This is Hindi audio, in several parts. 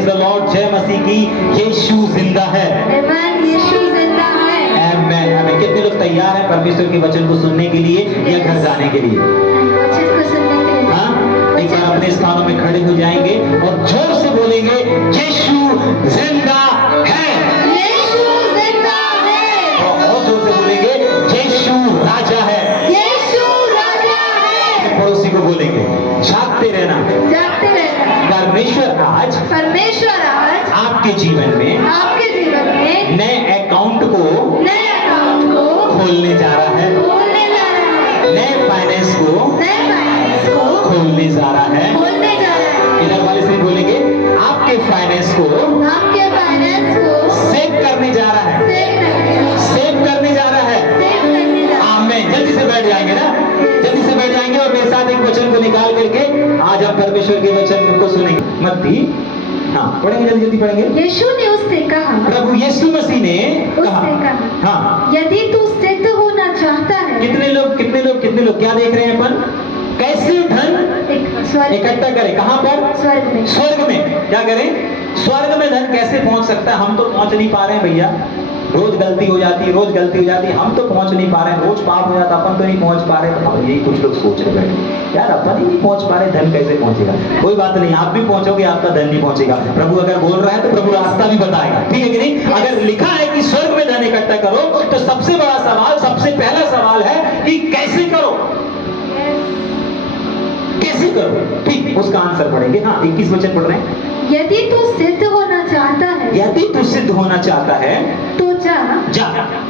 प्रेज द लॉर्ड, जय मसीह की। यीशु जिंदा है। आमेन, यीशु जिंदा है। आमेन, आमेन। कितने लोग तैयार हैं परमेश्वर के वचन को सुनने के लिए या घर जाने के लिए? वचन को सुनने के लिए। हाँ, एक बार अपने स्थानों में खड़े हो जाएंगे और जोर से बोलेंगे, यीशु जिंदा है। यीशु जिंदा है। और बहुत जोर से बोलेंगे, यीशु राजा है। यीशु राजा है। पड़ोसी को बोलेंगे, जागते रहना। जागते रहना। परमेश्वर आज आपके जीवन में नए अकाउंट को खोलने जा रहा है। नए फाइनेंस को खोलने जा रहा है। इधर वाले से बोलेंगे, आपके फाइनेंस को सेव करने जा रहा है। सेव करने जा रहा है। आमीन। जल्दी से बैठ जाएंगे ना, जल्दी से बैठ जाएंगे और मेरे साथ एक वचन को निकाल करके आज हम परमेश्वर के वचन को सुनेंगे। मत्ती, हाँ पढ़ेंगे, जल्दी जल्दी पढ़ेंगे। यीशु ने उससे कहा, प्रभु यीशु मसीह ने कहा, हाँ, यदि तू सिद्ध होना चाहता है। कितने लोग क्या देख रहे हैं अपन? कैसे धन इकट्ठा करें? कहाँ पर? स्वर्ग में। क्या करें? स्वर्ग में धन कैसे पहुंच सकता है? हम तो पहुंच नहीं पा रहे हैं भैया। रोज गलती हो जाती है, हम तो पहुंच नहीं पा रहे हैं। रोज पाप हो जाता, अपन तो नहीं पहुंच पा रहे। तो यही कुछ लोग सोच रहे हैं, यार अपन ही नहीं पहुंच पा रहे, धन कैसे पहुंचेगा? कोई बात नहीं, आप भी पहुंचोगे, आपका धन नहीं पहुंचेगा। प्रभु अगर बोल रहा है तो प्रभु रास्ता भी बताएगा, ठीक है कि नहीं? अगर लिखा है कि स्वर्ग में धन इकट्ठा करो, तो सबसे बड़ा सवाल, सबसे पहला सवाल है कि कैसे करो? कैसे करो? ठीक, उसका आंसर पढ़ेंगे। हाँ, 21 वचन पढ़ रहे हैं। यदि तू सिद्ध होना चाहता है, यदि तू सिद्ध होना चाहता है तो जा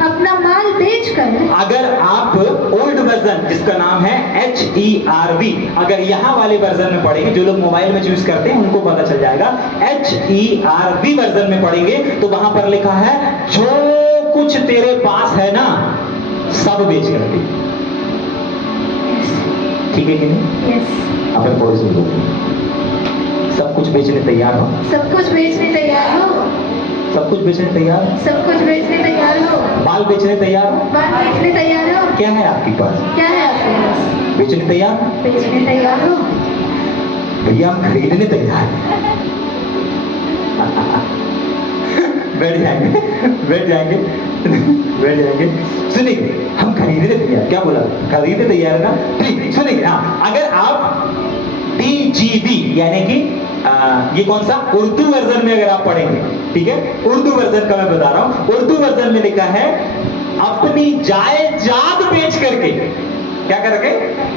अपना माल बेच कर। अगर आप ओल्ड वर्जन, जिसका नाम है HERV, अगर यहाँ वाले वर्जन में पढ़ेंगे, जो लोग मोबाइल में यूज करते हैं उनको पता चल जाएगा, HERV वर्जन में पढ़ेंगे तो वहां पर लिखा है, जो कुछ तेरे पास है ना, सब बेच कर दे। ठीक है कि नहीं? यस। अपन पढ़ो सुन लो। सब कुछ बेचने तैयार हो? सब कुछ बेचने तैयार हो? सब कुछ बेचने तैयार? सब कुछ बेचने तैयार हो? बाल बेचने तैयार हो? बाल बेचने तैयार हो? क्या है आपके पास? क्या है आपके पास? बेचने तैयार? बेचने तैयार हो? भैया हम खरीदने तैयार हैं। बैठ जाएंगे, बैठ जाएंगे, बैठ जाएंगे। सुनिए, हम खरीदने तैयार। क्या बोला? खरीदने तैयार है ना? ठीक, सुनिए। हाँ, अगर आप TGV यानी कि ये कौन सा? उर्दू वर्जन में अगर आप पढ़ेंगे, ठीक है, उर्दू वर्जन का मैं बता रहा हूं। उर्दू वर्जन में लिखा है, अपनी जायदाद बेच करके, क्या करके?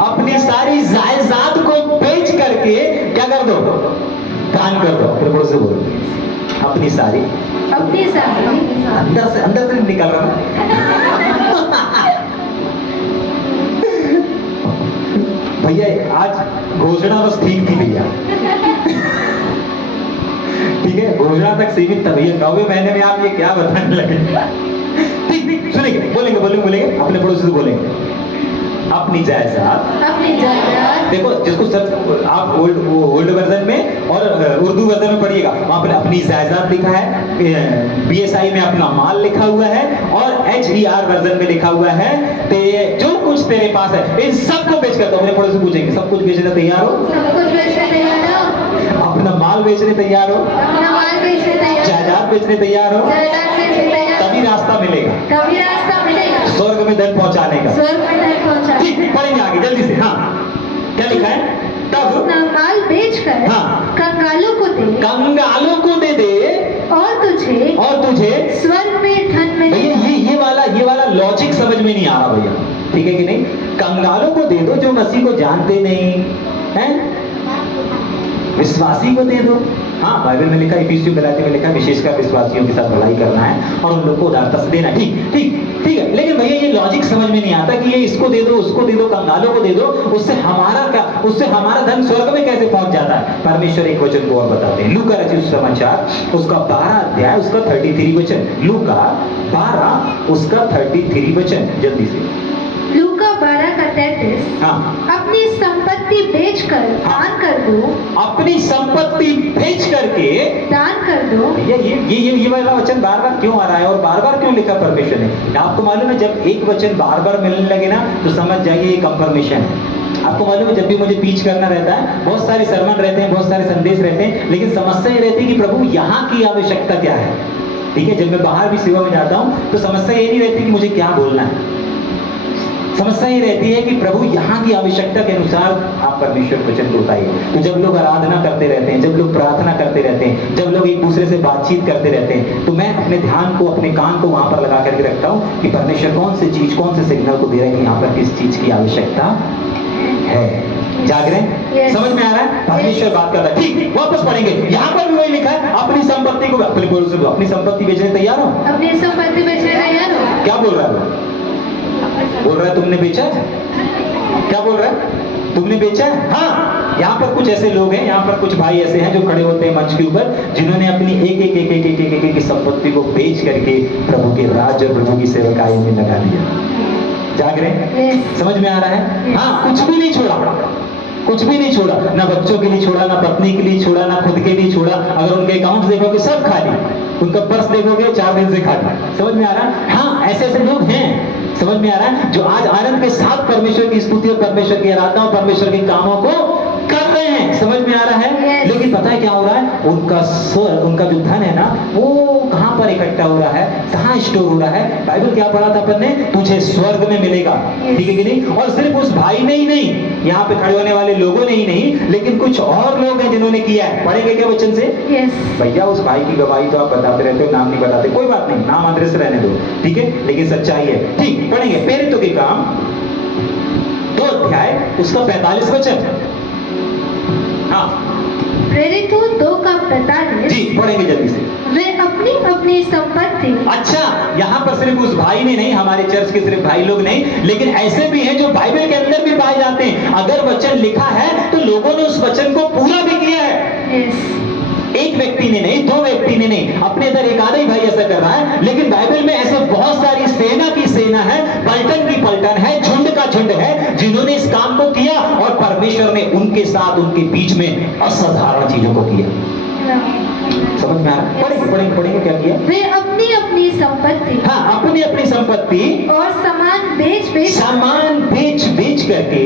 अपनी सारी जायदाद को बेच करके क्या कर दो? दान कर दो। फिर बोल से बोलो, अपनी सारी अंदर से निकल रहा हूं। भैया आज घोषणा बस ठीक थी भैया। ठीक है, घोषणा तक सीमित था भैया। 9वें महीने में आप ये क्या बताने लगे? ठीक, सुनेंगे, बोलेंगे अपने पड़ोसी से बोलेंगे, अपनी जायदाद। देखो, जिसको सर आप ओल्ड वर्जन में और उर्दू वर्जन में पढ़िएगा, वहां पर अपनी जायदाद लिखा है, BSI में अपना माल लिखा हुआ है, और HER वर्जन में लिखा हुआ है, जो कुछ तेरे पास है इन सबको बेच कर दो। अपने पड़ोसी पूछेंगे, सब कुछ बेचने तैयार हो? अपना माल बेचने तैयार हो? जायदाद बेचने तैयार हो? तभी रास्ता मिलेगा स्वर्ग में धन पहुंचाने का। ठीक, पढ़ेंगे आगे जल्दी से। हाँ, क्या लिखा है? तब माल बेचकर कंगालों को दे दे और तुझे स्वर्ग में धन मिले। भैया ये वाला लॉजिक समझ में नहीं आ रहा भैया, ठीक है कि नहीं? कंगालों को दे दो जो मसीह को जानते नहीं हैं, विश्वासी को दे दो। हाँ, बाइबल में लिखा है, इफिसियों गलातियों में लिखा है, विशेषकर विश्वासियों के साथ भलाई करना है और उन लोग को उदारता से देना। ठीक है, लेकिन भैया ये लॉजिक समझ में नहीं आता कि ये इसको दे दो, उसको दे दो, कंगालों को दे दो, उससे हमारा क्या? उससे हमारा धन स्वर्ग में कैसे पहुंच जाता है? परमेश्वर एक वचन को और बताते हैं। लूका रचित सुसमाचार उसका 12 अध्याय उसका 33 वचन। लूका 12 उसका 33 वचन, जल्दी से। लूका 12 का 33। हाँ, अपनी संपत्ति बेचकर दान कर दो। अपनी संपत्ति बेच करके दान कर दो। ये वाला वचन बार बार क्यों आ रहा है और बार बार क्यों लिखा परमेश्वर ने? आपको मालूम है जब एक वचन बार बार मिलने लगे ना तो समझ जाइए ये कंफर्मेशन है। आपको मालूम है जब भी मुझे पीच करना रहता है, बहुत सारे सरमन रहते हैं, बहुत सारे संदेश रहते हैं, लेकिन समस्या ये रहती है कि प्रभु यहाँ की आवश्यकता क्या है। ठीक है, जब मैं बाहर भी सेवा में जाता हूँ तो समस्या ये नहीं रहती कि मुझे क्या बोलना है, समस्या ये रहती है कि प्रभु यहाँ की आवश्यकता के अनुसार आप परमेश्वर वचन को बताइए। तो जब लोग आराधना करते रहते हैं, जब लोग प्रार्थना करते रहते हैं, जब लोग एक दूसरे से बातचीत करते रहते हैं, तो मैं अपने ध्यान को, अपने कान को वहां पर लगा करके रखता हूँ कि परमेश्वर कौन सी चीज, कौन से सिग्नल को दे रहे हैं कि यहाँ पर किस चीज की आवश्यकता है। जाग रहे हैं? Yes. समझ में आ रहा है? परमेश्वर बात कर रहा है। ठीक, वापस पढ़ेंगे। यहाँ पर भी वही लिखा है, अपनी संपत्ति को अपनी संपत्ति बेचने तैयार हो, अपनी संपत्ति बेचने तैयार हो। क्या बोल रहा है? बोल रहा है तुमने बेचा है? क्या बोल रहा है? तुमने बेचा है? हाँ, यहाँ पर कुछ ऐसे लोग हैं, यहाँ पर कुछ भाई ऐसे हैं जो खड़े होते हैं मंच के ऊपर, जिन्होंने अपनी एक संपत्ति को बेच करके प्रभु के राज्य और प्रभु की सेवकाई में लगा दिया। जाग रहे हैं? Yes. समझ में आ रहा है? Yes. हाँ, कुछ भी नहीं छोड़ा, कुछ भी नहीं छोड़ा, ना बच्चों के लिए छोड़ा, ना पत्नी के लिए छोड़ा, ना खुद के लिए छोड़ा। अगर उनके अकाउंट देखोगे सब खाली, उनका पर्स देखोगे 4 दिन से खाली। समझ में आ रहा है? हाँ, ऐसे ऐसे लोग हैं, समझ में आ रहा है, जो आज आनंद के साथ परमेश्वर की स्तुति और परमेश्वर की आराधना और परमेश्वर के कामों को कर रहे हैं। समझ में आ रहा है? Yes. लेकिन पता है क्या हो रहा है? उनका जो धन है ना, वो कहां पर इकट्ठा हो रहा है, कहां स्टोर हो रहा है? बाइबल क्या पढ़ा था अपन ने? तुझे स्वर्ग में मिलेगा। Yes. ठीक है कि नहीं? और सिर्फ उस भाई ने ही नहीं, यहाँ पे खड़े होने वाले लोगों ने ही नहीं, लेकिन कुछ और लोग हैं जिन्होंने किया है। पढ़ेंगे क्या वचन से? Yes. भैया उस भाई की गवाही तो आप बताते रहते हो, नाम नहीं बताते, कोई बात नहीं, नाम अदृश्य रहने दो, ठीक है, लेकिन सच्चाई है। ठीक, पढ़ेंगे प्रेरितों के काम 2 अध्याय उसका 45 वचन। हाँ प्रेरितों 2 का 45। जी, पढ़ेंगे जल्दी से। वे अपनी अपनी संपत्ति। अच्छा, यहाँ पर सिर्फ उस भाई ने नहीं, हमारे चर्च के सिर्फ भाई लोग नहीं, लेकिन ऐसे भी हैं जो बाइबल के अंदर भी पाए जाते हैं। अगर वचन लिखा है तो लोगों ने उस वचन को पूरा भी किया है। Yes. एक व्यक्ति ने नहीं, 2 व्यक्ति ने नहीं, अपने इधर एक आधा ही भाई ऐसा कर रहा है, लेकिन बाइबल में ऐसे बहुत सारी सेना की सेना है, पलटन की पलटन है, झुंड का झुंड है, जिन्होंने इस काम को किया और परमेश्वर ने उनके साथ, उनके बीच में असाधारण चीजों को किया। समझ में आ रहा है? पढ़ेंगे क्या किया? वे अपनी अपनी संपत्ति। हाँ, अपनी अपनी संपत्ति और सामान बेच करके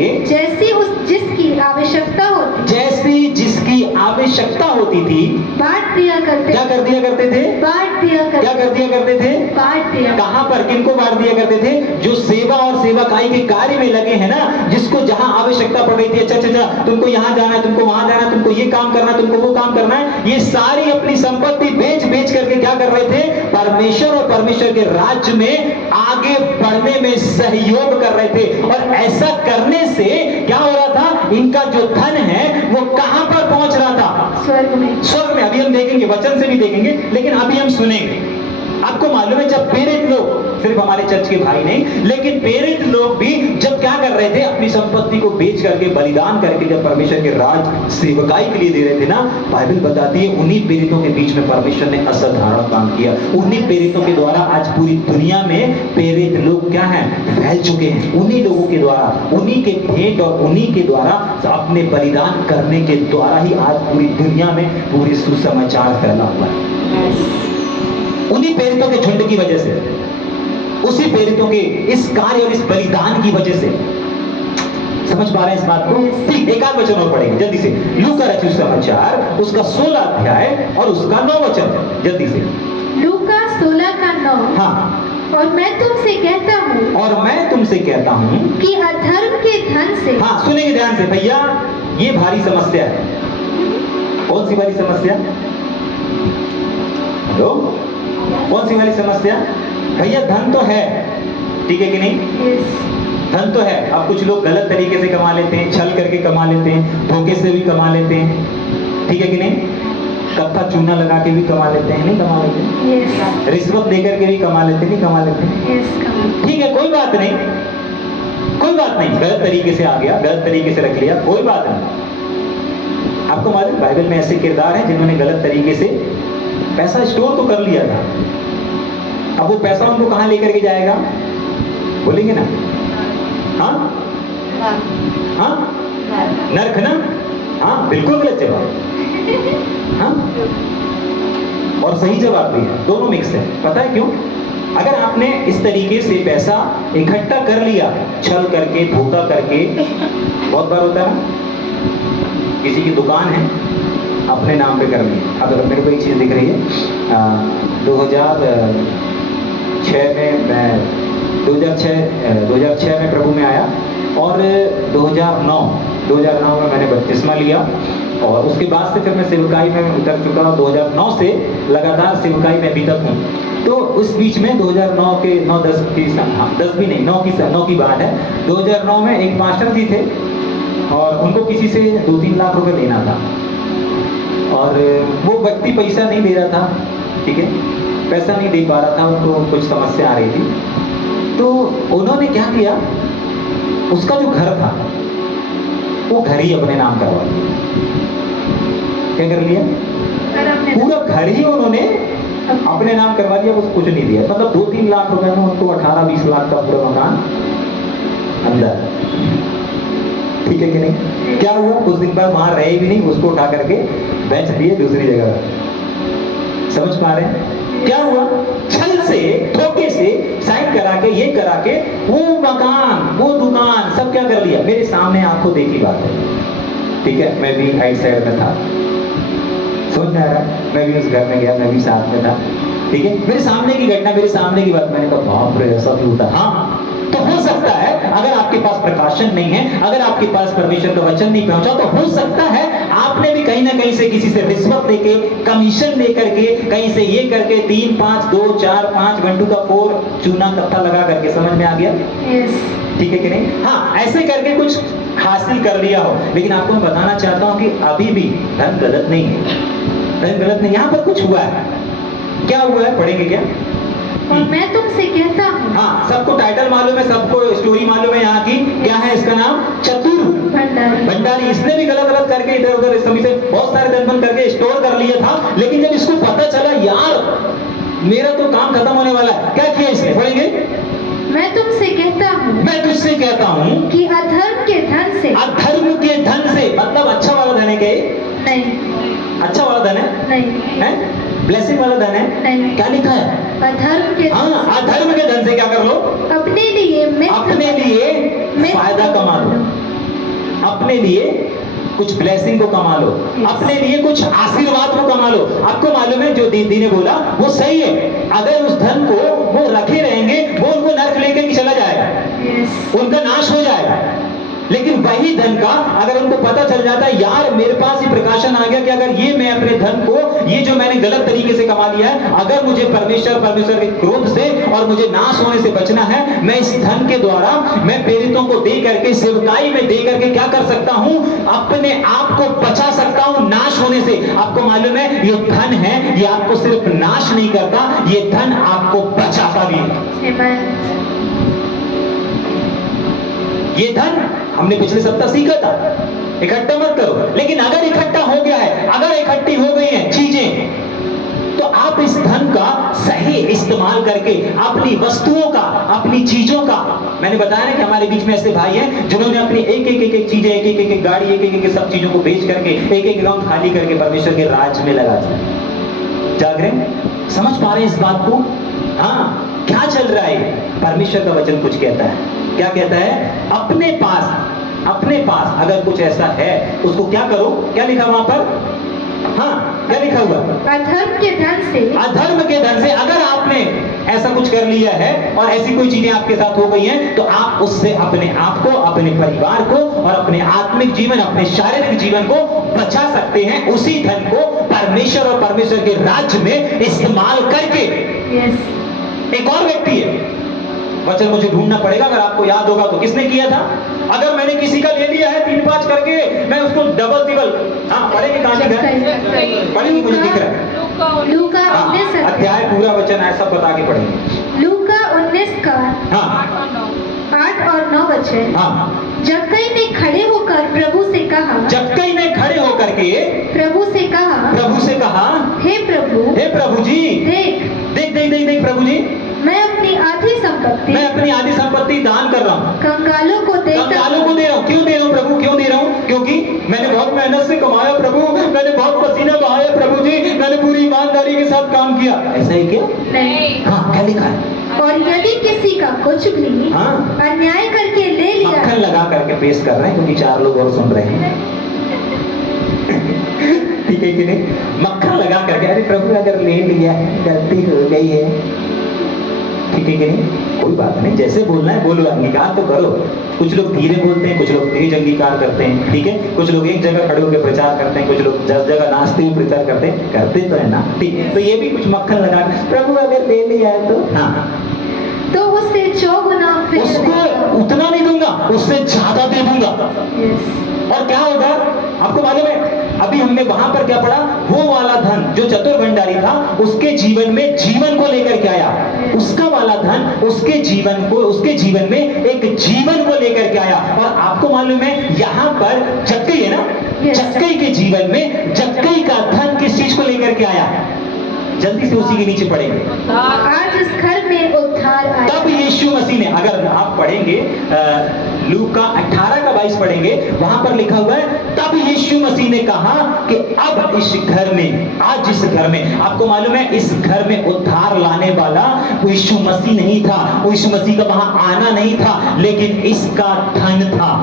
जिसकी आवश्यकता होती, जैसी जिसकी आवश्यकता होती थी, बांट दिया करते। क्या कर दिया करते थे? बांट दिया करते। क्या कर दिया करते थे? बांट दिया। कहां पर, किनको बांट दिया करते थे? जो सेवा और सेवकाई के कार्य में लगे हैं ना, जिसको जहां आवश्यकता पड़ रही थी, अच्छा तुमको यहां जाना है, तुमको वहां जाना है, तुमको ये काम करना है, तुमको वो काम करना है, ये सारी अपनी संपत्ति बेच करके क्या कर रहे थे? परमेश्वर और परमेश्वर के राज्य में आगे बढ़ने में सहयोग कर रहे थे। और ऐसा करने से क्या हो रहा था? इनका जो धन है वो कहां पर पहुंच रहा था? स्वर्ग में। स्वर्ग में। अभी हम देखेंगे, वचन से भी देखेंगे, लेकिन अभी हम सुनेंगे। आपको मालूम है जब प्रेरित लोग, सिर्फ हमारे चर्च के भाई नहीं, लेकिन प्रेरित लोग भी जब क्या कर रहे थे? अपनी संपत्ति को बेच करके, बलिदान करके जब परमेश्वर के राज सेवकाई के लिए दे रहे थे ना, बाइबल बताती है उन्हीं प्रेरितों के बीच में परमेश्वर ने असाधारण काम किया। उन्हीं प्रेरितों के द्वारा आज पूरी दुनिया में प्रेरित लोग क्या हैं? फैल चुके हैं। उन्हीं लोगों के द्वारा, उन्हीं के भेंट और उन्हीं के द्वारा अपने बलिदान करने के द्वारा ही आज पूरी दुनिया में पूरी सुसमाचार फैला हुआ है। उन्हीं प्रेरितों के झुंड की वजह से, उसी प्रेरितों के इस कार्य और इस बलिदान की वजह से। समझ पा रहे हैं इस बात को? ठीक, एक आध वचन और पढ़ेंगे जल्दी से। लूका रचित सुसमाचार उसका 16 अध्याय और उसका 9 वचन, जल्दी से। लूका 16 का 9। हाँ। और मैं तुमसे कहता हूँ कि अधर्म के धन से। हाँ, सुनेंगे ध्यान से भैया, ये भारी समस्या है। कौन सी भारी समस्या? हेलो, कौन सी वाली समस्या? भैया धन तो है, ठीक है कि नहीं? Yes. धन तो है। अब कुछ लोग गलत तरीके से कमा लेते हैं, छल करके कमा लेते हैं, धोखे से भी कमा लेते हैं, ठीक है कि नहीं? कत्था चूना लगा के भी कमा लेते हैं, नहीं कमा लेते हैं? Yes. रिश्वत देकर के भी कमा लेते हैं, नहीं कमा लेते हैं? Yes, ठीक है, कोई बात नहीं, कोई बात नहीं, गलत तरीके से आ गया, गलत तरीके से रख लिया, कोई बात नहीं। आपको मालूम बाइबल में ऐसे किरदार हैं जिन्होंने गलत तरीके से पैसा स्टोर तो कर लिया था। अब वो पैसा उनको कहां लेकर के जाएगा? बोलेंगे ना? हाँ हाँ, नरक ना? हाँ, बिल्कुल गलत जवाब। हाँ, और सही जवाब भी है, दोनों मिक्स है। पता है क्यों? अगर आपने इस तरीके से पैसा इकट्ठा कर लिया, छल करके, धोखा करके, बहुत बार होता है ना, किसी की दुकान है अपने नाम पे कर ली। अब मेरे को एक चीज़ दिख रही है, 2006 में मैं 2006 में प्रभु में आया और 2009 में मैंने बपतिस्मा लिया और उसके बाद से फिर मैं सेवकाई में उतर चुका हूँ। 2009 से लगातार सेवकाई में अभी तक हूँ। तो उस बीच में 2009 के 9-10 की 10 भी नहीं 9 की बात है। 2009 में एक मास्टर जी थे और उनको किसी से 2-3 लाख रुपए लेना था और वो व्यक्ति पैसा नहीं दे रहा था, ठीक है, पैसा नहीं दे पा रहा था, उनको कुछ समस्या आ रही थी। तो उन्होंने क्या किया, उसका जो घर था वो घर ही अपने नाम करवा लिया। क्या कर लिया? पूरा घर ही उन्होंने अपने नाम करवा लिया, उसको कुछ नहीं दिया। मतलब 2-3 लाख रुपए में उनको 18-20 लाख का पूरा मकान अंदर, ठीक है कि नहीं? क्या हुआ? कुछ दिन बाद वहां रहे भी नहीं, उसको उठा करके बेच दिए दूसरी जगह। समझ पा रहे हैं क्या हुआ? छल से, धोखे से साइन करा के, ये करा के वो मकान, वो दुकान सब क्या कर लिया? मेरे सामने आंखों देखी बात है, ठीक है। मैं भी राइट साइड में था, समझ में आ रहा है? मैं भी उस घर में गया, मैं भी साथ में था, ठीक है। मेरे सामने की घटना, मेरे सामने की बात, मैंने कहा बाप रे ऐसा भी होता है। हाँ, तो हो सकता है अगर आपके पास प्रकाशन नहीं है, अगर आपके पास परमेश्वर का वचन नहीं पहुंचा, तो हो सकता है आपने भी कहीं ना कहीं से किसी से रिश्वत देके, कमीशन दे करके, कहीं से ये करके 3, 5, 2, 4, 5 1 2 का 4 चूना कत्था लगा करके, समझ में आ गया? ठीक है कि नहीं? हाँ, ऐसे करके कुछ हासिल कर लिया हो। लेकिन आपको मैं बताना चाहता हूं कि अभी भी धन गलत नहीं है, धन गलत नहीं। यहाँ पर कुछ हुआ है। क्या हुआ है? पढ़ेंगे क्या? और मैं तुमसे कहता हूँ। हाँ, सबको टाइटल मालूम है, सबको स्टोरी मालूम है यहाँ की। क्या है इसका नाम? चतुर भंडारी। इसने भी गलत गलत करके इधर उधर इस समय से बहुत सारे धन बन करके स्टोर कर लिया था। लेकिन जब इसको पता चला यार मेरा तो काम खत्म होने वाला है, क्या किया इसने? पढ़ेंगे। मैं तुमसे कहता हूँ, मैं तुझसे कहता हूँ कि अधर्म के धन से, अधर्म के धन से, मतलब अच्छा वाला धन है? नहीं, अच्छा वाला धन है? नहीं है? ब्लेसिंग वाला धन है? नहीं। क्या लिखा है? अधर्म के, हाँ, अधर्म के धन से क्या कर लो? अपने लिए फायदा कमा लो, अपने लिए कुछ ब्लेसिंग को कमा लो, अपने लिए कुछ आशीर्वाद को कमा लो। आपको मालूम है जो दीदी ने बोला वो सही है। अगर उस धन को वो रखे रहेंगे, वो उनको नर्क लेकर चला जाएगा, उनका नाश हो जाएगा। लेकिन वही धन का अगर उनको पता चल जाता है यार मेरे पास ये प्रकाशन आ गया कि अगर ये मैं अपने धन को, ये जो मैंने गलत तरीके से कमा लिया है, अगर मुझे परमेश्वर के क्रोध से और मुझे नाश होने से बचना है, मैं इस धन के द्वारा मैं प्रेरितों को दे करके, सेवकाई में दे करके क्या कर सकता हूं? अपने आप को बचा सकता हूं नाश होने से। आपको मालूम है ये धन है, ये आपको सिर्फ नाश नहीं करता, ये धन आपको बचाता भी है। ये धन हमने पिछले सप्ताह सीखा था, इकट्ठा मत करो। लेकिन अगर इकट्ठा हो गया है, अगर इकट्ठी हो गई हैं चीजें, तो आप इस धन का सही इस्तेमाल करके अपनी वस्तुओं का, अपनी चीजों का, मैंने बताया ना कि हमारे बीच में ऐसे भाई हैं जिन्होंने अपनी एक चीजें, एक गाड़ी, एक सब चीजों को बेच करके, एक अकाउंट खाली करके परमेश्वर के राज्य में लगा दिया। जाग रहे? समझ पा रहे हैं इस बात को? हाँ, क्या चल रहा है? परमेश्वर का वचन कुछ कहता है। क्या कहता है? अपने पास अगर कुछ ऐसा है उसको क्या करो? क्या लिखा वहां पर? हाँ, क्या लिखा हुआ? अधर्म के धन से, अधर्म के धन से अगर आपने ऐसा कुछ कर लिया है और ऐसी कोई चीजें आपके साथ हो गई हैं, तो आप उससे अपने आप को, अपने परिवार को और अपने आत्मिक जीवन, अपने शारीरिक जीवन को बचा सकते हैं। उसी धन को परमेश्वर और परमेश्वर के राज्य में इस्तेमाल करके। एक और व्यक्ति है, वचन मुझे ढूंढना पड़ेगा, अगर आपको याद होगा तो किसने किया था? अगर मैंने किसी का ले लिया है 3-5 करके, मैं उसको डबल, हाँ पढ़ेंगे, कहां लिखा है? पढ़ेंगे, मुझे दिख रहा है लूका 19 अध्याय पूरा वचन ऐसा बता के पढ़ेंगे। लूका 19 का 8 और 9 वचन। जक्कई ने खड़े होकर प्रभु से कहा, जक्कई ने खड़े होकर के प्रभु से कहा, हे प्रभु जी, देख प्रभु जी, मैं अपनी आधी संपत्ति दान कर रहा हूँ, कंगालों को दे रहा हूँ। क्यों दे रहा हूँ प्रभु, क्यों दे रहा हूँ? क्योंकि मैंने बहुत मेहनत से कमाया प्रभु, मैंने बहुत पसीना बहाया प्रभु जी, मैंने पूरी ईमानदारी के साथ काम किया। ऐसा ही क्या? नहीं। हाँ, क्या लिखा है? और यदि किसी का कुछ भी अन्याय करके ले लिया, मक्खन लगा करके पेश कर रहे हैं क्योंकि 4 लोग और सुन रहे हैं। ठीक है कि नहीं? मक्खन लगा करके, अरे प्रभु अगर ले लिया है, गलती हो गई है, ठीक है कि नहीं? कोई बात नहीं, जैसे बोलना है बोलो, अंगीकार तो करो। कुछ लोग धीरे बोलते हैं, कुछ लोग तेज अंगीकार करते हैं, ठीक है? कुछ लोग एक जगह खड़े होकर प्रचार करते हैं, कुछ लोग 10 जगह नाचते हुए प्रचार करते तो है ना, ठीक है? तो ये भी कुछ मक्खन लगा, प्रभु अगर ले लिया है तो हाँ, तो उससे 4 गुना, उसको उतना नहीं दूंगा, उससे ज्यादा दे दूंगा। और क्या होगा आपको मालूम है? अभी हमने वहां पर क्या पढ़ा? वो वाला धन जो चतुर भंडारी था, उसके जीवन में जीवन को लेकर के आया। उसका वाला धन उसके जीवन में एक जीवन को लेकर के आया। और आपको मालूम है यहाँ पर जक्कई है ना, जक्कई के जीवन में जक्कई का धन किस चीज को लेकर के आया? जल्दी से उसी के नीचे पढ़ेंगे। आज इस घर में उद्धार आया। तब यीशु मसीह ने, अगर आप पढ़ेंगे लूका 18 का 22 पढ़ेंगे, वहां पर लिखा हुआ है, तब यीशु मसीह ने कहा कि अब इस घर में, आज इस घर में, आपको मालूम है इस घर में उद्धार लाने वाला वो यीशु मसीह नहीं था, वो यीशु मसीह का वहां आना नहीं था, लेकिन इसका धन था।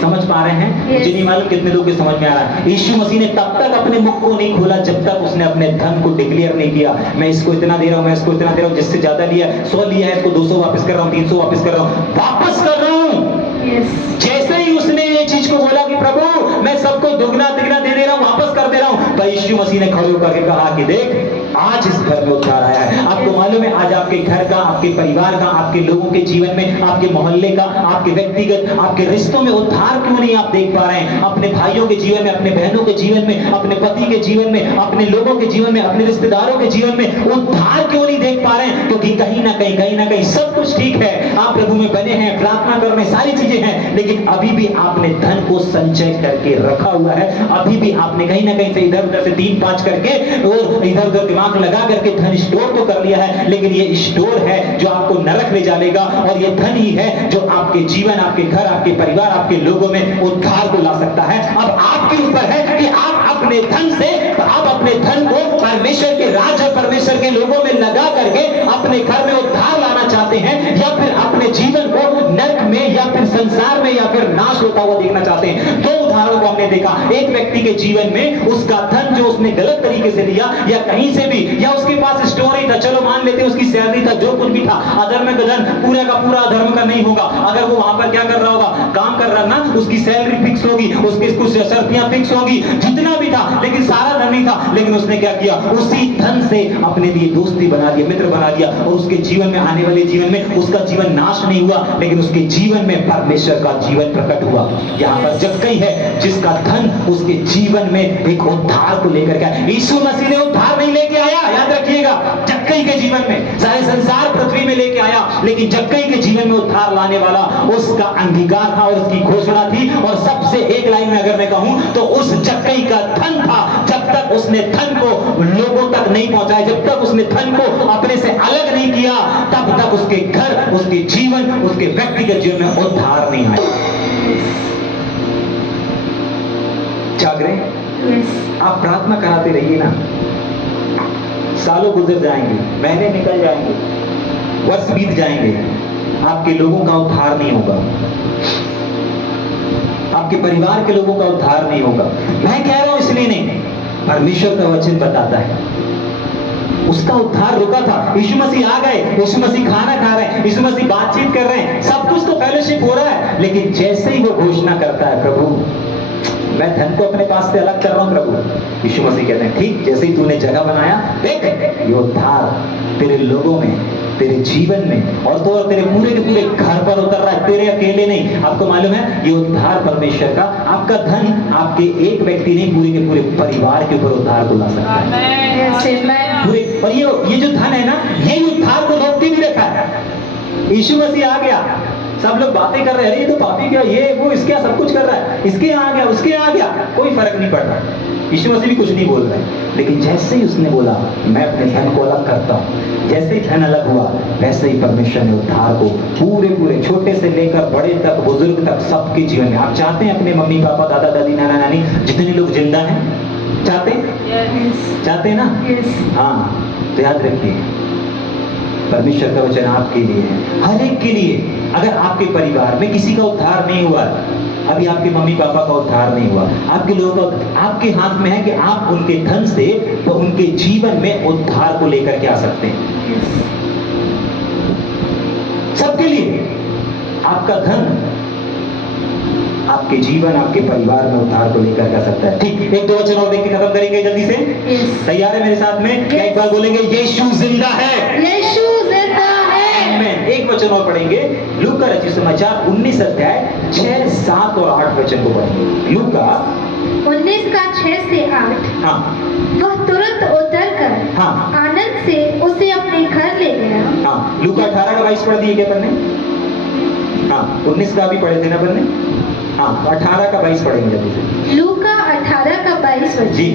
समझ पा रहे हैं? मुझे नहीं मालूम कितने लोग समझ में आ रहा है। यीशु मसीह ने तब तक अपने मुख को नहीं खोला जब तक उसने अपने धन को डिक्लेयर नहीं किया, मैं इसको इतना दे रहा हूं, मैं इसको इतना दे रहा हूं, जिससे ज्यादा लिया 100 लिया है, इसको 200 वापस कर रहा हूं, 300 वापस कर रहा हूं, वापस कर रहा हूं। जैसे ही उसने ये चीज को बोला कि प्रभु मैं सबको दुगना तिगना दे रहा हूं, वापस कर दे रहा हूं, तो यीशु मसीह ने खड़े होकर के कहा कि देख, आज इस घर में उद्धार आया है। आपको मालूम है आज आपके घर का, आपके परिवार का, आपके लोगों के जीवन में, आपके मोहल्ले का, आपके व्यक्तिगत, आपके रिश्तों में उद्धार क्यों नहीं आप देख पा रहे हैं? अपने भाइयों के जीवन में, अपने बहनों के जीवन में, अपने पति के जीवन में, अपने लोगों के जीवन में, अपने रिश्तेदारों के जीवन में उद्धार क्यों नहीं देख पा रहे हैं? क्योंकि कहीं ना कहीं सब कुछ ठीक है, आप प्रभु में बने हैं, प्रार्थना कर रहे हैं, सारी चीजें हैं, लेकिन अभी भी आपने धन को संचय करके रखा हुआ है। अभी भी आपने कहीं ना कहीं से इधर उधर से 3-5 करके और इधर उधर दिमाग लगा करके धन स्टोर तो कर लिया है, लेकिन ये स्टोर है जो आपको नरक ले जाएगा, और ये धन ही है जो आपके जीवन, आपके घर, आपके परिवार, आपके लोगों में उद्धार को ला सकता है। अब आपके ऊपर है कि आप अपने धन से, आप अपने धन को परमेश्वर के राज और परमेश्वर के लोगों में लगा करके अपने घर में उद्धार लाना चाहते हैं, या फिर अपने जीवन को नरक में या फिर संसार में या फिर नाश होता हुआ देखना चाहते हैं। 2 उदाहरणों को हमने देखा। एक व्यक्ति के जीवन में उसका धन जो उसने गलत तरीके से लिया, या कहीं से भी, या उसके पास स्टोर ही था, चलो मान लेते हैं उसकी सैलरी था, जो कुछ भी था, अधर्म का धन पूरा का पूरा अधर्म का नहीं होगा। अगर वो वहां पर क्या कर रहा होगा, काम कर रहा ना, उसकी सैलरी फिक्स होगी, उसकी कुछ शर्तियां फिक्स होगी, जितना भी था, लेकिन सारा धन नहीं था। लेकिन उसने क्या किया, उसी धन से अपने लिए दोस्ती बना दिया, मित्र बना दिया, और उसके जीवन में, आने वाले जीवन में उसका जीवन नाश नहीं हुआ, लेकिन उसके जीवन में परमेश्वर का जीवन प्रकट हुआ। यहाँ पर जक्कई है जिसका धन उसके जीवन में एक उद्धार को लेकर के आया। यीशु मसीह ने उद्धार नहीं लेके आया, याद रखिएगा, जक्कई के जीवन में, सारे संसार पृथ्वी में लेके आया, लेकिन जक्कई के जीवन में उद्धार लाने वाला उसका अंगीकार था और उसकी घोषणा थी। और सबसे एक लाइन में अगर मैं कहूं तो उस जक्कई का धन था, जब तक उसने धन को लोगों तक नहीं पहुंचाया, जब तक उसने धन को अपने से अलग नहीं किया, तब तक उसके घर, उसके जीवन, उसके व्यक्तिगत जीवन में उद्धार नहीं आया। जागरे, आप प्रार्थना कराते रहिए ना, सालों गुजर जाएंगे, महीने निकल जाएंगे, वर्ष बीत जाएंगे, आपके लोगों का उद्धार नहीं होगा, आपके परिवार के लोगों का उद्धार नहीं होगा। मैं कह रहा हूं इसलिए नहीं, परमेश्वर का वचन बताता है उसका उद्धार रुका था। यीशु मसीह आ गए, यीशु मसीह खाना खा रहे हैं, यीशु मसीह बातचीत कर रहे हैं, सब कुछ तो फेलोशिप हो रहा है, लेकिन जैसे ही वो घोषणा करता है, प्रभु मैं धन को अपने पास से अलग कर रहा हूं प्रभु, यीशु मसीह कहते हैं ठीक, जैसे ही तूने जगह बनाया, देख ये उद्धार तेरे लोगों में, तेरे जीवन में, और तो और तेरे पूरे के पूरे घर पर उतर रहा है, तेरे अकेले नहीं। आपको मालूम है ये उद्धार परमेश्वर का, आपका धन आपके एक व्यक्ति नहीं, पूरे के पूरे परिवार के ऊपर उद्धार को ला सकता है। पूरे, और ये जो धन है ना, ये उद्धार को रोक के भी रखा है। यीशु मसीह आ गया, सब लोग बातें कर रहे हैं, अरे ये तो पापी क्या, ये वो इसके सब कुछ कर रहा है, इसके यहाँ आ गया, उसके यहाँ आ गया, कोई फर्क नहीं पड़ रहा। यीशु मसीह भी कुछ नहीं बोल रहे, लेकिन जैसे ही उसने बोला मैं अपने धन को अलग करता हूँ, जैसे ही धन अलग हुआ वैसे ही परमेश्वर ने उद्धार को पूरे पूरे छोटे से लेकर बड़े तक, बुजुर्ग तक, सबके जीवन में। आप चाहते हैं अपने मम्मी पापा, दादा दादी, नाना नानी, जितने लोग जिंदा हैं, चाहते हैं? चाहते हैं ना? हाँ, तो याद रखिए परमेश्वर का वचन आपके लिए है, हर एक के लिए। अगर आपके परिवार में किसी का उद्धार नहीं हुआ, अभी आपके मम्मी पापा का उद्धार नहीं हुआ, आपके लोगों का, आपके हाथ में है कि आप उनके धन से तो उनके जीवन में उद्धार को लेकर के आ सकते हैं। सबके लिए आपका धन आपके जीवन, आपके परिवार में उद्धार को लेकर जा सकता है। ठीक, एक दो वचन और देख के खत्म करेंगे जल्दी से। तैयार है मेरे साथ में? क्या एक बार बोलेंगे यीशु जिंदा है? यीशु जिंदा है। आमीन। एक वचन और पढ़ेंगे, लूका रचित समाचार 19 अध्याय 6, 7 और 8 वचन को पढ़ेंगे। लूका 19 का 6 से 8। हाँ, वह तुरंत उतरकर हाँ, आनंद से उसे अपने घर ले गया। हाँ, लूका 18 का 22 पढ़ दिए क्या पढ़ने? हाँ, 19 का भी पढ़े थे ना पढ़ने? हाँ, 18 का 22 पढ़ेंगे जल्दी से। लूका 18 का 22 वचन। जी।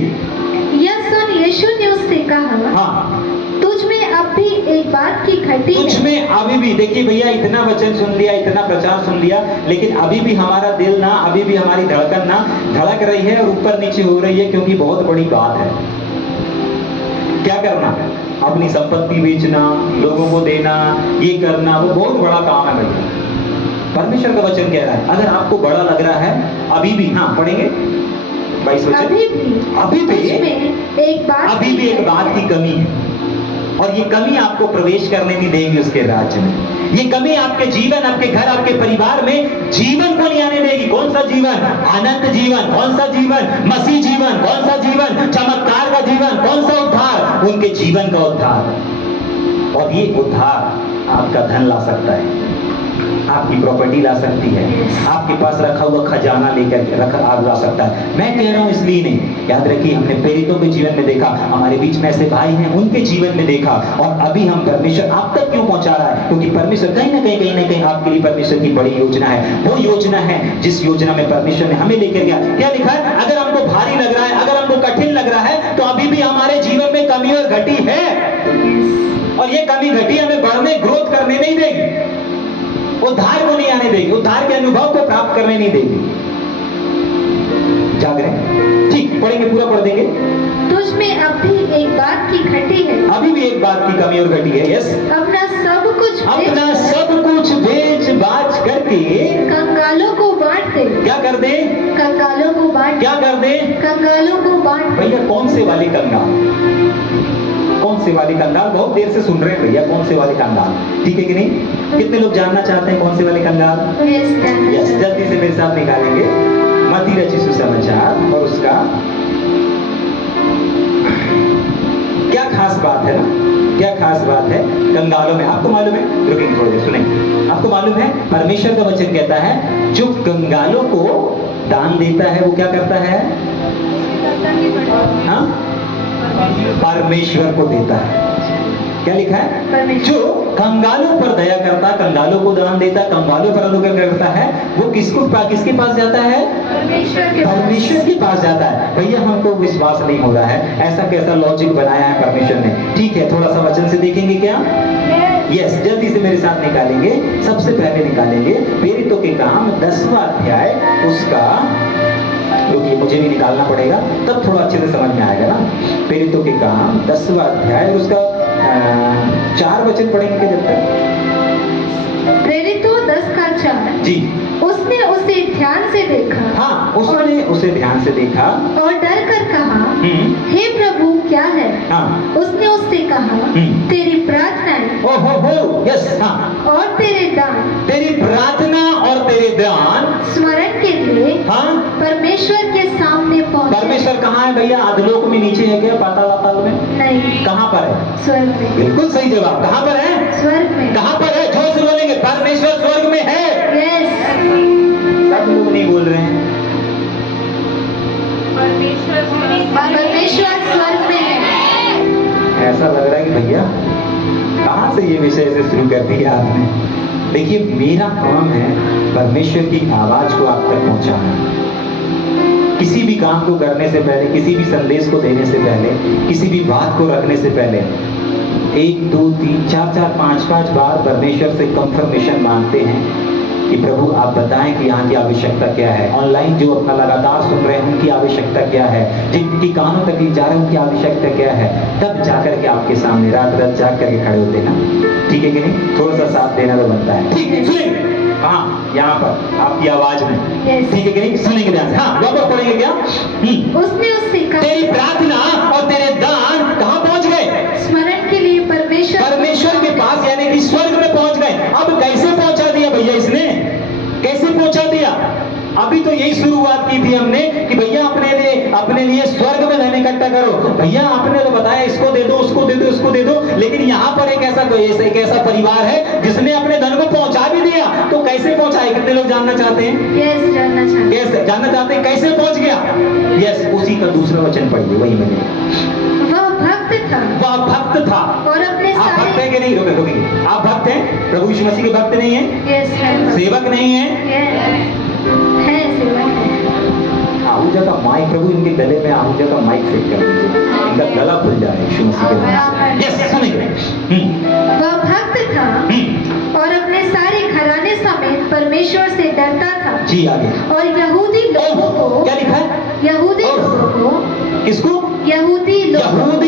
यह सुन यीशु ने उससे कहा, हाँ, तुझ में अब भी एक बात की घटी है। तुझ में अभी भी, देखिए भैया, इतना वचन सुन लिया, इतना प्रचार सुन लिया, लेकिन अभी भी हमारा दिल ना, अभी भी हमारी धड़कन ना धड़क रही है और ऊपर नीचे हो रही है, क्योंकि बहुत बड़ी बात है। क्या करना? अपनी संपत्ति बेचना, लोगों को देना, ये करना, वो बहुत बड़ा काम है भैया। परमेश्वर का वचन कह रहा है, अगर आपको बड़ा लग रहा है अभी भी, हाँ पढ़ेंगे 22 वचन, अभी भी एक बात की कमी है, और ये कमी आपको प्रवेश करने नहीं देगी उसके राज्य में। ये कमी आपके जीवन, आपके घर, आपके परिवार में जीवन को नहीं आने देगी। कौन सा जीवन? अनंत जीवन। कौन सा जीवन? मसीह जीवन। कौन सा जीवन? चमत्कार का जीवन। कौन सा उद्धार? उनके जीवन का उद्धार। और ये उद्धार आपका धन ला सकता है, आपकी प्रॉपर्टी ला सकती है, आपके पास रखा हुआ खजाना लेकर ला सकता है। मैं कह रहा हूं इसलिए नहीं, याद रखिए हमने प्रेरितों के जीवन में देखा, हमारे बीच में ऐसे भाई हैं उनके जीवन में देखा, और अभी हम परमेश्वर आप तक क्यों पहुंचा रहा है? क्योंकि परमेश्वर कहीं ना कहीं आपके लिए परमेश्वर की बड़ी योजना है। वो योजना है जिस योजना में परमेश्वर ने हमें लेकर गया। क्या लिखा है? अगर हमको भारी लग रहा है, अगर हमको कठिन लग रहा है, तो अभी भी हमारे जीवन में कमी और घटी है, और ये कमी घटी हमें बढ़ने, ग्रोथ करने नहीं देगी, उद्धार को नहीं आने देगी, उद्धार के अनुभव को प्राप्त करने नहीं देगी। जाग रहे? ठीक, पढ़ेंगे, पूरा पढ़ देंगे। तुझ में अब भी एक बात की घटी है, अभी भी एक बात की कमी और घटी है। यस, अपना सब कुछ बेच बाच करके कंगालों को बांट दे। क्या कर दे? कंगालों को बांट। क्या कर दे? कंगालों को बांट। भैया कौन से वाले कंगाल? कौन से वाले कंगाल? बहुत देर से सुन रहे हैं भैया, कौन से वाले कंगाल? ठीक है कि नहीं? कितने लोग जानना चाहते हैं कौन से वाले कंगाल? यस, जल्दी से मेरे साथ निकालेंगे मत्ती रचित सुसमाचार, और उसका क्या खास बात है ना, क्या खास बात है कंगालों में? आपको मालूम है? रुकेंगे थोड़ी देर, सुनेंगे। आपको मालूम है परमेश्वर का वचन कहता है जो कंगालों को दान देता है वो क्या करता है? हाँ, परमेश्वर को देता है। क्या लिखा है? जो कंगालों पर दया करता, कंगालों को दान देता, कंगालों पर अनुग्रह करता है, वो किसके पास जाता है? परमेश्वर के पास जाता है। भैया हमको विश्वास नहीं हो रहा है, ऐसा कैसा लॉजिक बनाया है परमेश्वर ने। ठीक है, थोड़ा सा वचन से देखेंगे क्या? यस, जल्दी से मेरे साथ निकालेंगे। सबसे पहले निकालेंगे प्रेरितों के काम 10वां अध्याय, उसका, क्योंकि मुझे भी निकालना पड़ेगा तब थोड़ा अच्छे से समझ में आएगा ना। प्रेरितों के काम 10वां अध्याय, उसका 4 वचन पढ़ेंगे जब तक। प्रेरितों 10 का 4। जी। उसने उसे ध्यान से देखा। हाँ, उसने उसे ध्यान से देखा और डर कर कहा, हे प्रभु क्या है? हाँ। उसने उससे कहा, तेरी प्रार्थनाएं। ओहो, यस, हाँ। और तेरे दान। तेरी प्रार्थना और तेरे दान स्मरण के लिए, हाँ, परमेश्वर के सामने पहुंचे। परमेश्वर कहाँ है भैया? अधलोक में नीचे है क्या? पाताल में नहीं। कहाँ पर है? स्वर्ग में। बिल्कुल सही जवाब। कहाँ पर है? स्वर्ग में। कहाँ पर है? जोर से बोलेंगे, परमेश्वर स्वर्ग में है। यस। सब लोग नहीं बोल रहे हैं। परमेश्वर स्वर्ग में है। ऐसा लग रहा है कि भैया कहाँ से ये विषय से शुरू कर दिया आपने? देखिए, मेरा काम है परमेश्वर की आवाज को आप तक पहुंचाना। किसी भी काम को करने से पहले, किसी भी संदेश को देने से पहले, किसी भी बात को रखने से पहले 1 2 3 4 4 5 5 बार परमेश्वर से कंफर्मेशन मांगते हैं कि प्रभु आप बताएं कि यहाँ की आवश्यकता क्या है। ऑनलाइन जो अपना लगातार सुन रहे हैं उनकी आवश्यकता क्या है, जिनकी कानों तक जा रहे हैं उनकी आवश्यकता क्या है। तब जाकर के आपके सामने रात रात जाग करके खड़े होते ना, ठीक है कि नहीं? थोड़ा सा साथ देना तो बनता है, ठीक है? सुनेंगे हाँ, यहाँ पर आपकी आवाज में, ठीक है कि नहीं? सुनेंगे ध्यान से। हाँ, वापस पढ़ेंगे क्या? उसने उससे कहा, तेरी प्रार्थना और तेरे दान कहाँ पहुंच गए? स्मरण के लिए परमेश्वर के पास, यानी कि स्वर्ग में पहुंच गए। अब कैसे पहुंचा दिया भैया इसने? कैसे पहुंचा दिया? अभी तो यही शुरुआत की थी हमने कि भैया अपने लिए स्वर्ग में धन इकट्ठा करो। भैया आपने तो बताया इसको दे दो, उसको दे दो, उसको दे दो, लेकिन यहाँ पर एक ऐसा परिवार है जिसने अपने धन को पहुंचा भी दिया। तो कैसे पहुंचाए? कितने लोग जानना चाहते हैं? यस, जानना चाहते हैं कैसे पहुंच गया? यस, उसी का दूसरा वचन पढ़िए, वही मैंने। वह भक्त था और अपने आप भक्त हैं कि नहीं? रुके, आप भक्त हैं? प्रभु यीशु मसीह के भक्त नहीं है? यस, सेवक नहीं है? आहूजा का माइक, प्रभु इनके गले में आहूजा का माइक फिट कर दीजिए, इनका गला खुल जाए यीशु मसीह के नाम से। यस, सुनिए। वह भक्त था और अपने सारे घराने समेत परमेश्वर से डरता था। जी, आगे। और यहूदी लोगों को, क्या लिखा है? यहूदी लोगों को, किसको? यहूदी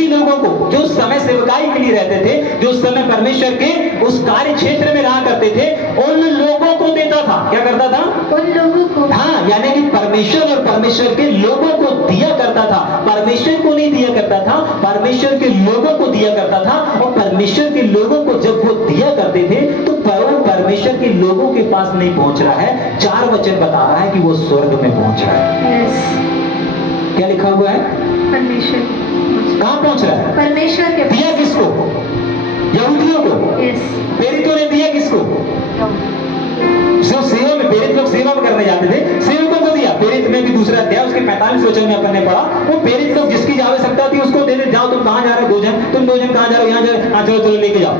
लोगों को, जो समय सेवकाई के लिए रहते थे, जो समय परमेश्वर के उस कार्य क्षेत्र में रहा करते थे, उन लोगों को देता था। क्या करता था? उन लोगों को। हाँ, यानी कि परमेश्वर और परमेश्वर के लोगों को दिया करता था। परमेश्वर को नहीं दिया करता था, परमेश्वर के लोगों को दिया करता था। और परमेश्वर के लोगों को जब वो दिया करते थे तो परमेश्वर के लोगों के पास नहीं पहुंच रहा है, 4 वचन बता रहा है कि वो स्वर्ग में पहुंच रहा है। क्या लिखा हुआ है? परमेश्वर। कहाँ पहुंच रहा है? परमेश्वर के। दिया किसको? यहूदियों को। प्रेरितों ने दिया किसको? जो सेवा में, प्रेरित लोग सेवा में करने जाते थे, सेवकों को दिया। प्रेरित में भी दूसरा अध्याय उसके 45 वचन में अपन ने पढ़ा, वो प्रेरित लोग जिसकी आवश्यकता थी उसको दे दे। जाओ, तुम कहाँ जा रहे हो? 2 जन, तुम 2 जन कहाँ जा रहे हो? यहाँ जा रहे हो? हाँ, चलो चलो लेके जाओ,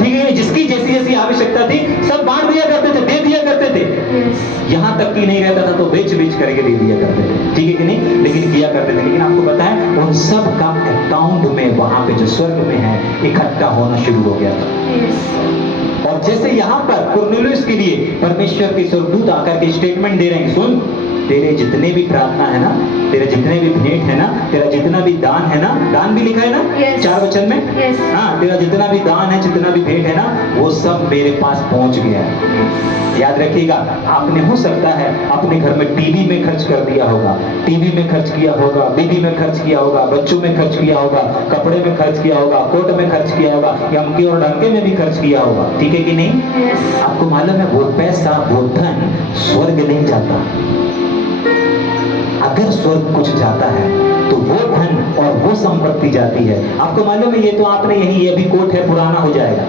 ठीक है? जिसकी जैसी जैसी आवश्यकता थी सब बांट दिया करते थे, दे दिया करते थे। यहाँ तक कि नहीं रहता था तो बेच करके दे दिया करते थे, ठीक है कि नहीं? लेकिन किया करते थे। लेकिन आपको पता है उन सब का अकाउंट में वहां पे जो स्वर्ग में है इकट्ठा होना शुरू हो गया था। और जैसे यहाँ पर कुरनेलियुस के लिए परमेश्वर के स्वर्गदूत आकर के स्टेटमेंट दे रहे हैं, सुन, तेरे जितने भी प्रार्थना है ना, तेरे जितने भी भेंट है ना, तेरा जितना भी दान है ना, दान भी लिखा है ना, 4 वचन में। हाँ, तेरा जितना भी दान है, जितना भी भेंट है ना, वो सब मेरे पास पहुंच गया है। याद रखिएगा, आपने हो सकता है अपने घर में टीवी में खर्च कर दिया होगा, टीवी में खर्च किया होगा, बीबी में खर्च किया होगा, बच्चों में खर्च किया होगा, कपड़े में खर्च किया होगा, कोट में खर्च किया होगा, यमकी और डंके में भी खर्च किया होगा, ठीक है कि नहीं? आपको मालूम है वो पैसा, वो धन स्वर्ग नहीं जाता। अगर स्वर्ग कुछ जाता है तो वो धन और वो संपत्ति जाती है। आपको मालूम है, ये तो आपने ये भी कोट है, पुराना हो जाएगा,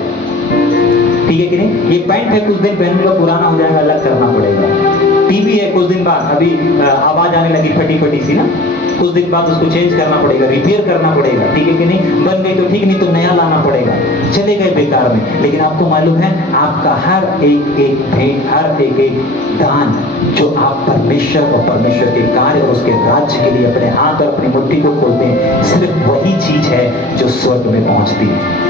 ठीक है कि नहीं? ये पैंट है, कुछ दिन पहनूंगा, पुराना हो जाएगा, अलग करना पड़ेगा। टीवी है, कुछ दिन बाद अभी आवाज आने लगी फटी फटी सी ना, कुछ दिन बाद उसको चेंज करना पड़ेगा, रिपेयर करना पड़ेगा, ठीक है कि नहीं? बन गई तो ठीक, नहीं तो नया लाना पड़ेगा, चले गए बेकार में। लेकिन आपको मालूम है आपका हर एक भेंट, हर एक दान जो आप परमेश्वर और परमेश्वर के कार्य और उसके राज्य के लिए अपने हाथ और अपनी मुट्ठी को खोलते हैं, सिर्फ वही चीज है जो स्वर्ग में पहुंचती है।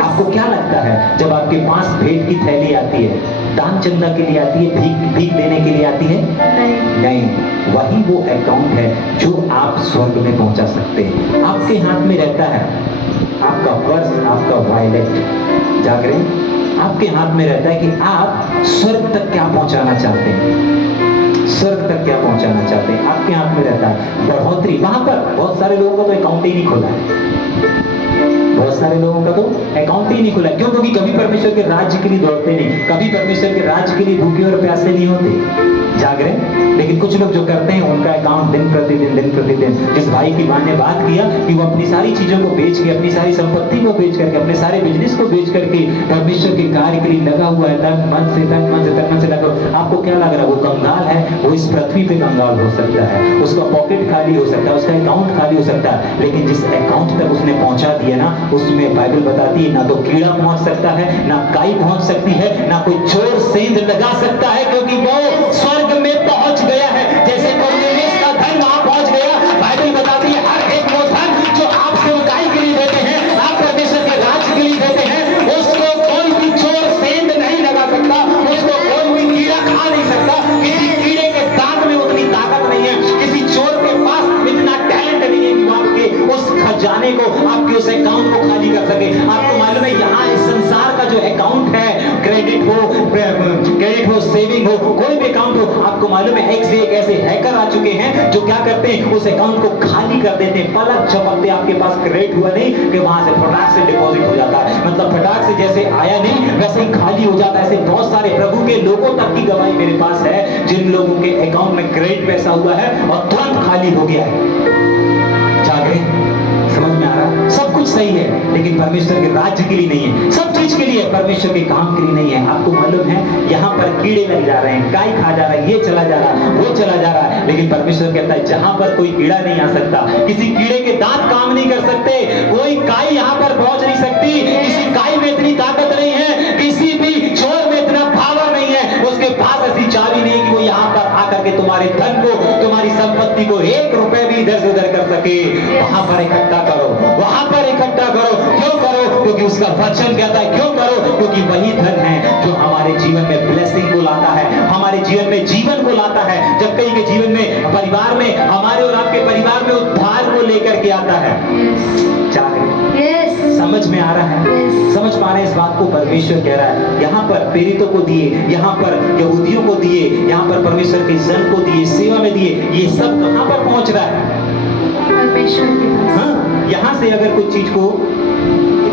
आपको क्या लगता है जब आपके पास भेंट की थैली आती है, दान चंदा के लिए आती है, भीख देने के लिए आती है? नहीं, वही वो अकाउंट है जो आप स्वर्ग में पहुंचा सकते हैं। आपके हाथ में रहता है आपका पर्स, आपका वॉलेट, जाग रहे हैं? आपके हाथ में रहता है कि आप स्वर्ग तक क्या पहुंचाना चाहते हैं, स्वर्ग तक क्या पहुंचाना चाहते हैं, आपके हाथ में रहता है। बढ़ोतरी, वहां पर बहुत सारे लोगों का तो अकाउंट ही नहीं खुला है, बहुत सारे लोगों का तो अकाउंट ही नहीं खुला। क्यों? क्योंकि कभी परमेश्वर के राज्य के लिए दौड़ते नहीं, कभी परमेश्वर के राज्य के लिए भूखे और प्यासे नहीं होते, जाग रहे। लेकिन कुछ लोग जो करते हैं उनका अकाउंट दिन प्रतिदिन, जिस भाई की मां ने बात किया कि वो अपनी सारी चीजों को बेच के, अपनी सारी संपत्ति को बेच करके, अपने सारे बिजनेस को बेच करके परमेश्वर के कार्य के लिए लगा हुआ है, तन मन से लगा। आपको क्या लग रहा है? वो कंगाल है, वो इस पृथ्वी पे कंगाल हो सकता है, उसका पॉकेट खाली हो सकता है, उसका अकाउंट खाली हो सकता है, लेकिन जिस अकाउंट तक उसने पहुंचा दिया ना, उसमें बाइबल बताती है ना तो कीड़ा पहुंच सकता है, ना काई पहुंच सकती है, ना कोई चोर सेंध लगा सकता है, क्योंकि वो स्वर्ग में पहुंच गया है। जैसे कुरनेलियुस का धन वहां पहुंच गया, बाइबल बताती है हर एक वो धन जो आप सेवकाई के लिए देते हैं, आप परमेश्वर के राज्य के लिए देते हैं, उसको कोई भी चोर सेंध नहीं लगा सकता, उसको कोई भी कीड़ा खा नहीं सकता। किसी कीड़े के दांत में उतनी ताकत नहीं है, किसी चोर के पास इतना टैलेंट नहीं है कि वो आपके उस खजाने को, आपके उस अकाउंट को खाली कर सके। आपको मालूम है यहाँ इस संसार का जो अकाउंट है, क्रेडिट हो, सेविंग हो, कोई भी अकाउंट हो, आपको मालूम है एक से एक ऐसे हैकर आ चुके हैं जो क्या करते हैं, उस अकाउंट को खाली कर देते हैं। पलक झपकते आपके पास क्रेडिट हुआ नहीं कि वहां से फटाक से डिपॉजिट हो जाता है, मतलब फटाक से जैसे आया नहीं वैसे ही खाली हो जाता है। ऐसे बहुत सारे प्रभु के लोगों तक की गवाही मेरे पास है, जिन लोगों के अकाउंट में क्रेडिट पैसा हुआ है और तुरंत खाली हो गया है। जागरे, समझ में आ रहा? सब कुछ सही है लेकिन परमेश्वर के राज्य के लिए नहीं है, सब चीज के लिए, परमेश्वर के काम के लिए नहीं है। आपको मालूम है यहाँ पर कीड़े लग जा रहे हैं, काई खा जा रहा है, ये चला जा रहा है, वो चला जा रहा है, लेकिन परमेश्वर कहता है जहां पर कोई कीड़ा नहीं आ सकता, किसी कीड़े के दांत काम नहीं कर सकते, कोई काई यहाँ पर पहुंच नहीं सकती, किसी काई में इतनी ताकत नहीं है, किसी भी चोर में इतना पावर नहीं है, उसके पास ऐसी चाबी नहीं कि वो यहाँ पर आकर के तुम्हारे धन को, तुम्हारी संपत्ति को 1 रुपए भी इधर से उधर कर सके। वहां पर इकट्ठा करो, वहां पर इकट्ठा करो। क्यों करो? क्योंकि उसका वचन कहता है क्यों करो, क्योंकि वही धन है जो हमारे जीवन में ब्लेसिंग को लाता है, हमारे जीवन में जीवन को लाता है। जब कई के जीवन में, परिवार में, हमारे और आपके परिवार में उद्धार को लेकर के आता है। समझ में आ रहा है? समझ पा रहे हैं इस बात को? परमेश्वर कह रहा है यहाँ पर प्रेरितों को दिए, यहाँ पर यहूदियों को दिए, यहाँ पर परमेश्वर के जन को दिए, सेवा में दिए, ये सब कहाँ पर पहुंच रहा है? परमेश्वर के पास। हाँ, यहाँ से अगर कुछ चीज को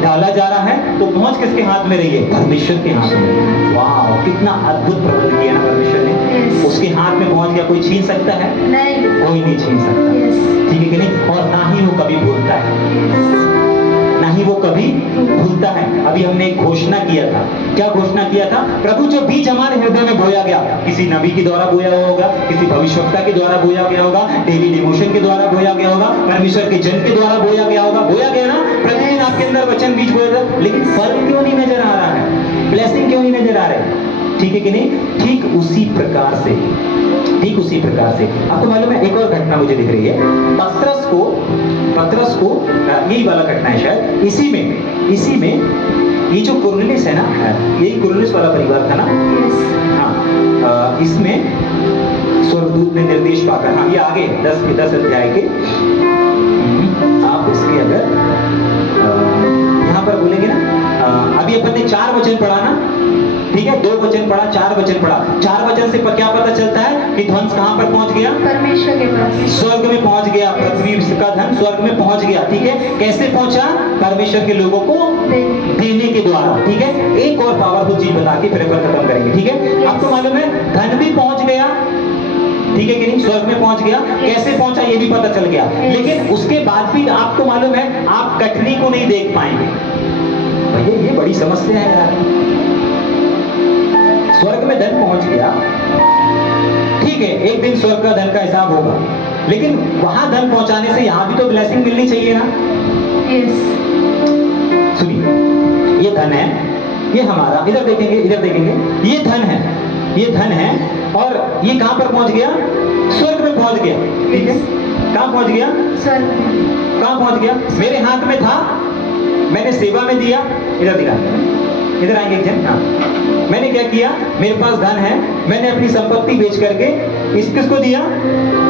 डाला जा रहा है तो पहुंच किसके हाथ में रही है? परमेश्वर के हाथ में। वाह, कितना अद्भुत प्रबंध किया ना परमेश्वर ने। उसके हाथ में पहुंच गया, कोई छीन सकता है? नहीं, कोई नहीं छीन सकता। ठीक है कि नहीं? और ना ही वो कभी भूलता है, ना ही वो कभी भूलता है। अभी हमने एक घोषणा किया था, क्या घोषणा किया था? प्रभु जो बीज हमारे हृदय में बोया गया, किसी नबी के द्वारा बोया हुआ होगा, किसी भविष्यवक्ता के द्वारा बोया गया होगा, डेली डिवोशन के द्वारा बोया गया होगा, परमेश्वर के जन के द्वारा बोया गया होगा, बोया गया ना? प्रतिदिन आपके अंदर वचन बीज बोया था, लेकिन फल क्यों नहीं नजर आ रहा है? ब्लेसिंग क्यों नहीं नजर आ रहे? ठीक है कि नहीं? ठीक उसी प्रकार से, ठीक उसी प्रकार से आपको मालूम है एक और घटना मुझे दिख रही है। पतरस को यही वाला घटना है शायद, इसी में ये जो कुरनेलियुस है ना, यही कुरनेलियुस वाला परिवार था ना? हाँ, इसमें स्वर्गदूत ने निर्देश पाकर, हाँ ये आगे 10 अध्याय के, आप इसके अगर यहाँ पर बोलेंगे ना, अभी अपन ने 4 वचन पढ़ा ना, ठीक है? 2 वचन पढ़ा, 4 वचन पढ़ा। 4 वचन से क्या पता चलता है कि ध्वंस कहां पर पहुंच गया? परमेश्वर के पास, स्वर्ग में पहुंच गया। पृथ्वी का धन स्वर्ग में पहुंच गया। ठीक है, कैसे पहुंचा? परमेश्वर के लोगों को देने के द्वारा। ठीक है, एक और पावरफुल चीज बता के फिर खत्म करेंगे। ठीक है, आपको मालूम है धन भी पहुंच गया, ठीक है कि नहीं? स्वर्ग में पहुंच गया। कैसे पहुंचा ये भी पता चल गया, लेकिन उसके बाद भी आपको मालूम है आप कठिनी को नहीं देख पाएंगे। भैया ये बड़ी समस्या है यार। स्वर्ग में धन पहुंच गया, ठीक है, एक दिन स्वर्ग का धन का हिसाब होगा, लेकिन वहां धन पहुंचाने से यहां भी तो ब्लेसिंग मिलनी चाहिए ना? सुनिए, ये धन है, ये हमारा, इधर देखेंगे, ये धन है और ये कहां पर पहुंच गया? स्वर्ग में पहुंच गया। ठीक है, कहां पहुंच गया? स्वर्ग में। कहां पहुंच गया? मेरे हाथ में था, मैंने सेवा में दिया। इधर दिखा, इधर आएंगे एक जन। हाँ, मैंने क्या किया? मेरे पास धन है, मैंने अपनी संपत्ति बेच करके किसको दिया?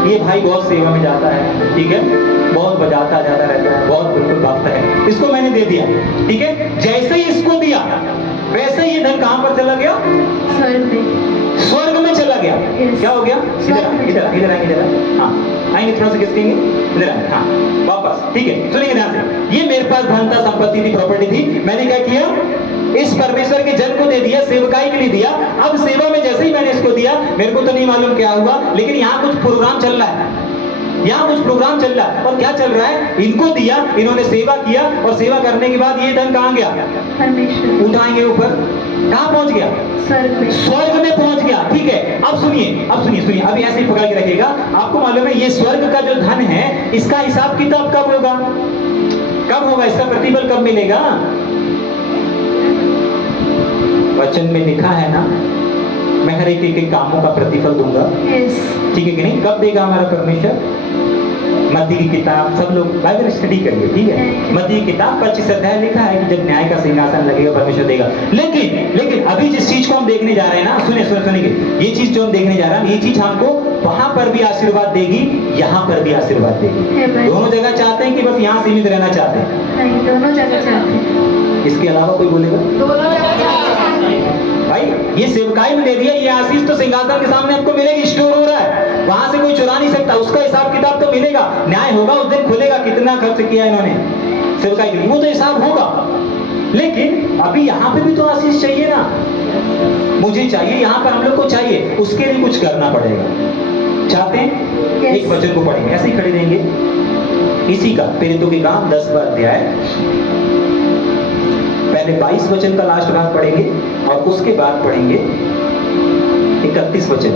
ये भाई बहुत सेवा में जाता है, ठीक है, बहुत बजाता जाता रहता है, बहुत बिल्कुल भक्त है, इसको मैंने दे दिया। ठीक है, जैसे ही इसको दिया वैसे ही ये धन कहां पर चला गया? स्वर्ग में चला गया। क्या हो गया? इधर आएंगे, हाँ आएंगे, थोड़ा सा किसकेंगे, इधर आएंगे, हाँ वापस। ठीक है, सुनिए ध्यान से, ये मेरे पास धन था, संपत्ति थी, प्रॉपर्टी थी, मैंने क्या किया? इस परमेश्वर के जन को दे दिया, सेवकाई के लिए दिया। अब सेवा में जैसे ही मैंने इसको दिया, मेरे को तो नहीं मालूम क्या हुआ, लेकिन यहाँ कुछ प्रोग्राम चल रहा है, और क्या चल रहा है? इनको दिया, इन्होंने सेवा किया, और सेवा करने के बाद ये धन कहाँ गया? परमेश्वर उठाएंगे ऊपर, कहाँ पहुंच गया? स्वर्ग में पहुंच गया। ठीक है, अब सुनिए, अभी ऐसे ही पकड़ के रखिएगा। आपको मालूम है ये स्वर्ग का जो धन है, इसका हिसाब किताब कब होगा? कब होगा, इसका प्रतिफल कब मिलेगा? वचन में लिखा है ना, मैं हर एक के कामों का प्रतिफल दूंगा। ठीक है कि नहीं? कब देगा हमारा परमेश्वर? मत्ती की किताब, सब लोग बाइबल स्टडी करिए, ठीक है? मत्ती की किताब 25 अध्याय लिखा है कि जब न्याय का सिंहासन लगेगा परमेश्वर देगा। लेकिन अभी जिस चीज को हम देखने जा रहे हैं ना, सुनिए, ये चीज जो हम देखने जा रहे हैं, ये चीज हमको वहां पर भी आशीर्वाद देगी, यहाँ पर भी आशीर्वाद देगी। दोनों जगह चाहते हैं कि बस यहाँ सीमित रहना चाहते हैं? नहीं, दोनों जगह चाहते हैं। इसके अलावा कोई बोलेगा? दोनों जगह भाई ये सेवकाई में दे दिया, ये आशीष तो सिंहासन के सामने आपको मिलेगी, स्टोर हो रहा है, वहां से कोई चुरा नहीं सकता, उसका हिसाब किताब तो मिलेगा, न्याय होगा, उस दिन खुलेगा कितना खर्च किया इन्होंने सेवकाई के लिए, वो तो हिसाब होगा। लेकिन अभी यहाँ पे भी तो आशीष चाहिए ना, मुझे चाहिए, यहाँ पर हम लोग को चाहिए, उसके लिए कुछ करना पड़ेगा। चाहते हैं? एक वचन को पढ़ेंगे, ऐसे ही खड़े रहेंगे, इसी का प्रेरितों के काम 10वां अध्याय, पहले 22 वचन का लास्ट भाग पढ़ेंगे और उसके बाद पढ़ेंगे 31 वचन।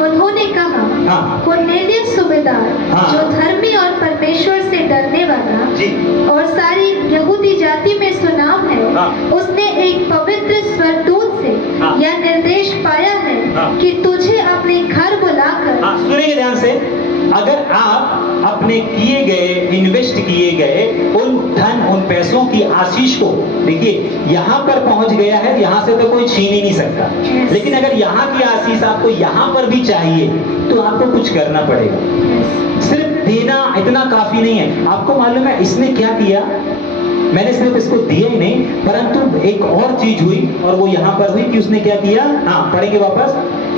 उन्होंने कहा, हाँ, कुरनेलियुस सूबेदार, हाँ, जो धर्मी और परमेश्वर से डरने वाला जी, और सारी यहूदी जाति में सुनाम है, हाँ, उसने एक पवित्र स्वर्गदूत से हाँ, यह निर्देश पाया है, हाँ, कि तुझे अपने घर बुलाकर, हाँ, सुनिए ध्यान से, अगर आप अपने किए गए, इन्वेस्ट किए गए उन धन, उन पैसों की आशीष को, देखिए यहाँ पर पहुंच गया है, यहाँ से तो कोई छीन ही नहीं सकता, लेकिन अगर यहाँ की आशीष आपको यहाँ पर भी चाहिए तो आपको कुछ करना पड़ेगा। सिर्फ देना इतना काफी नहीं है। आपको मालूम है इसने क्या किया? मैंने सिर्फ इसको दिया ही नहीं, परंतु एक और चीज हुई, और वो यहाँ पर हुई कि उसने क्या किया? हाँ, पढ़ेंगे वापस।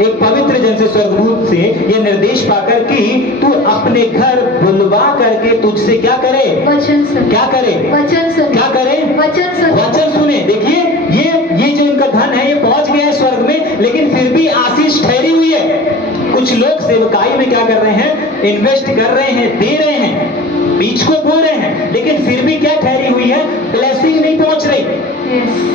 एक पवित्र जन से, स्वर्गदूत से यह निर्देश पाकर कि तू अपने घर बुलवा करके तुझसे क्या करे? वचन सुन। क्या करे? वचन सुन। क्या करे? वचन सुन। वचन सुने। देखिए ये जो इनका धन है ये पहुंच गया है स्वर्ग में, लेकिन फिर भी आशीष ठहरी हुई है। कुछ लोग सेवकाई में क्या कर रहे हैं? इन्वेस्ट कर रहे हैं, दे रहे हैं, बीच को बो रहे हैं, लेकिन फिर भी क्या ठहरी हुई है? ब्लेसिंग नहीं पहुंच रही।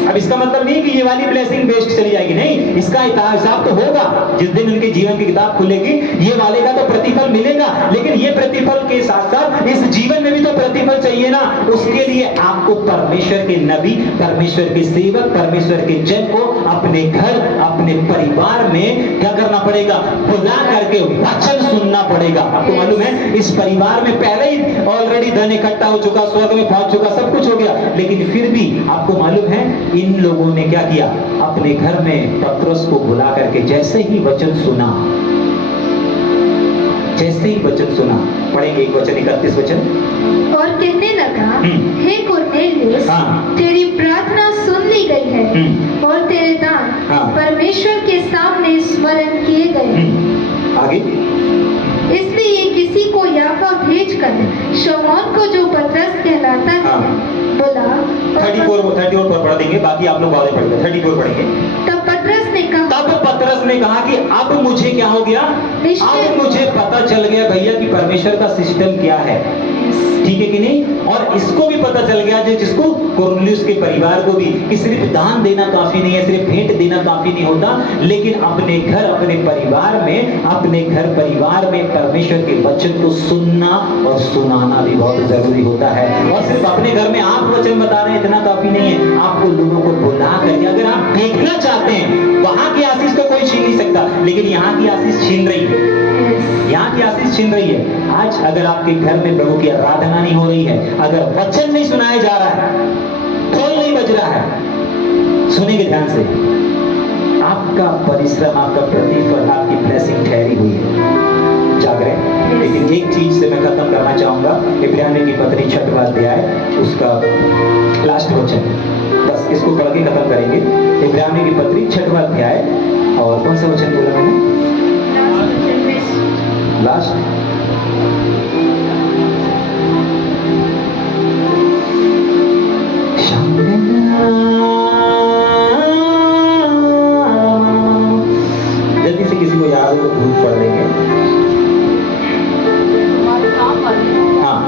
अब इसका मतलब नहीं कि ये वाली ब्लेसिंग वेस्ट चली जाएगी, नहीं, इसका हिसाब तो होगा। जिस दिन उनके जीवन की किताब खुलेगी, ये वाले का तो प्रतिफल मिलेगा, लेकिन ये प्रतिफल के साथ साथ इस जीवन में भी तो प्रतिफल चाहिए ना। उसके लिए आपको परमेश्वर के नबी, परमेश्वर के सेवक, परमेश्वर के जन को अपने घर, अपने परिवार में क्या करना पड़ेगा? बुला करके वचन सुनना पड़ेगा। आपको मालूम है इस परिवार में पहले ही ऑलरेडी धन इकट्ठा हो चुका, स्वर्ग में पहुंच चुका, सब कुछ हो गया, लेकिन फिर भी आपको मालूम है इन लोगों ने क्या किया? अपने घर में पतरस को बुला करके जैसे ही वचन सुना, पढ़ेंगे एक वचन, 31 वचन, और कहने लगा, हे कुरनेलियुस, हाँ, तेरी प्रार्थना सुन ली गई है, और तेरे दान, हाँ, परमेश्वर के सामने स्मरण किए गए। आगे, इसलिए किसी को याफा भेजकर शमौन को, जो पतरस कहलाता है, हाँ, बोला। 34 पर पढ़ देंगे, बाकी आप लोग आगे पढ़ेंगे। 34 पढ़ेंगे। तब पतरस ने कहा कि अब मुझे क्या हो गया? अब मुझे पता चल गया भैया कि परमेश्वर का सिस्टम क्या है, ठीक है कि नहीं? और इसको भी पता चल गया, जिसको कुरनेलियुस के परिवार को भी, कि सिर्फ दान देना काफी नहीं है, सिर्फ भेंट देना काफी नहीं होता, लेकिन अपने घर, अपने परिवार में परमेश्वर के वचन को सुनना और सुनाना भी बहुत जरूरी होता है। और सिर्फ अपने घर में आप वचन बता रहे हैं इतना काफी नहीं है, आपको लोगों को बुला करके, अगर आप देखना चाहते हैं, वहां की आशीष तो कोई छीन नहीं सकता, लेकिन यहाँ की आशीष छीन रही है, यहाँ की आशीष छीन रही है। आज अगर आपके घर में प्रभु की आराधना नहीं हो रही है, अगर वचन नहीं सुनाया जा रहा है, ढोल नहीं बज रहा है, सुनेंगे ध्यान से, आपका परिश्रम, आपका प्रतिफल, आपकी ब्लेसिंग ठहरी हुई है, जाग रहे। लेकिन एक चीज से मैं खत्म करना चाहूंगा, इब्रानियों की पत्री 6वां अध्याय, उसका लास्ट वचन, बस इसको पढ़ के खत्म करेंगे। इब्रानियों की पत्री 6वां अध्याय, और कौन सा वचन बोला मैंने? लास्ट, जल्दी से किसी को याद हो तो भूल पढ़ देंगे। हाँ,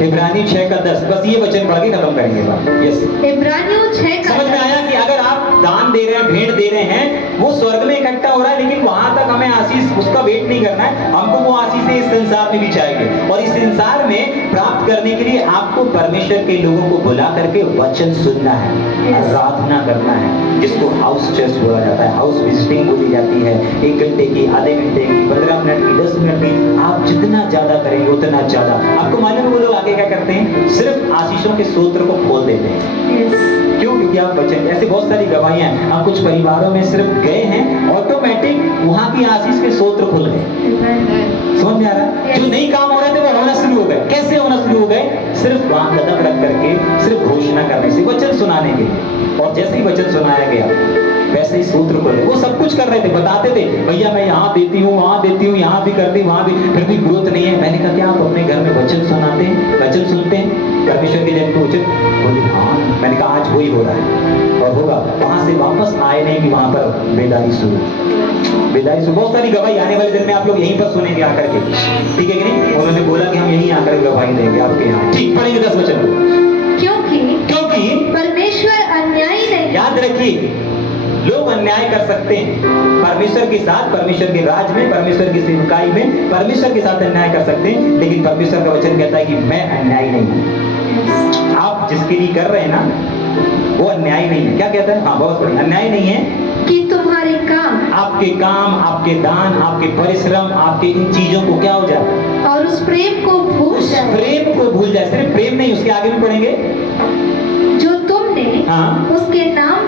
इब्रानियों 6 का 10, बस ये वचन पढ़ के खत्म करेंगे बात। यस, इब्रानियों 6 का, समझ में आया कि अगर आप दान दे रहे हैं, भेंट दे रहे हैं, वो स्वर्ग में इकट्ठा हो रहा है, लेकिन वहां तक हमें आशीष उसका वेट नहीं करना है। हमको वो आशीष इस संसार में भी चाहिए, और इस संसार में प्राप्त करने के लिए आपको परमेश्वर के लोगों को बुला करके वचन सुनना है, आराधना करना है, जिसको हाउस चर्च बोला जाता है, हाउस विजिटिंग बोली जाती है। 1 घंटे की, आधे घंटे की, 15 मिनट की, 10 मिनट की, आप जितना ज्यादा करेंगे उतना ज्यादा। आपको मालूम है वो लोग आगे क्या करते हैं? सिर्फ आशीषों के सूत्र को खोल देते हैं। क्यों? क्योंकि आप बच्चे, ऐसे बहुत सारी गवाहियां हैं। हम कुछ परिवारों में सिर्फ गए हैं, ऑटोमेटिक वहां की आशीष के सूत्र खुल गए। समझ में आ रहा है? जो नहीं काम हो रहे थे वो होना शुरू हो गए। कैसे होना शुरू हो गए? सिर्फ वहां कदम रख करके, सिर्फ घोषणा करने से, वचन सुनाने के लिए। और जैसे ही वचन सुनाया गया वैसे ही सूत्र खुले। वो सब कुछ कर रहे थे, बताते थे भैया मैं यहाँ देती हूँ, वहां देती हूँ, यहाँ भी करती हूँ, वहां भी, फिर भी ग्रोथ नहीं है। मैंने कहा क्या आप अपने घर में वचन सुनाते हैं, वचन सुनते हैं परमेश्वर के जन को वचन? बोले हाँ। मैंने कहा आज वही हो रहा है और होगा। वहां से वापस आए नहीं कि वहां पर बेदारी शुरू, बेदारी शुरू। बहुत सारी गवाही आने वाले दिन में आप लोग यहीं पर सुनेंगे आकर के, ठीक है कि नहीं? उन्होंने बोला कि हम यहीं आकर गवाही देंगे आपके यहाँ। ठीक, पढ़ेंगे 10 वचन। क्योंकि परमेश्वर अन्यायी नहीं। याद रखिए, लोग अन्याय कर सकते हैं परमेश्वर के साथ, परमेश्वर के राज में, परमेश्वर की सेवकाई में, परमेश्वर के साथ अन्याय कर सकते हैं, लेकिन परमेश्वर का वचन कहता है कि मैं अन्यायी नहीं हूं। आप जिसके लिए कर रहे हैं ना वो अन्याय नहीं है। क्या कहता है? हाँ बहुत बढ़िया, अन्याय नहीं है कि तुम्हारे काम, आपके दान, आपके परिश्रम, आपके इन चीजों को क्या हो जाए? और उस प्रेम को भूल जाए। प्रेम को भूल जाए। सिर्फ प्रेम नहीं, उसके आगे भी पढ़ेंगे, जो तुमने उसके नाम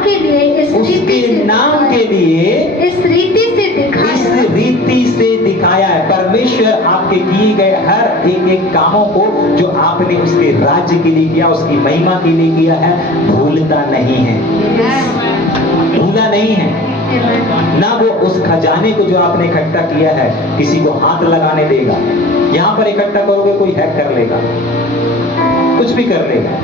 के लिए इस रीति से दिखाया है। परमेश्वर आपके किए गए हर एक कामों को जो आपने उसके राज्य के लिए किया, उसकी महिमा के लिए किया है, भूलता नहीं है, भूला नहीं है ना। वो उस खजाने को जो आपने इकट्ठा किया है किसी को हाथ लगाने देगा। यहाँ पर इकट्ठा करोगे कोई हैक कर लेगा, कुछ भी कर लेगा,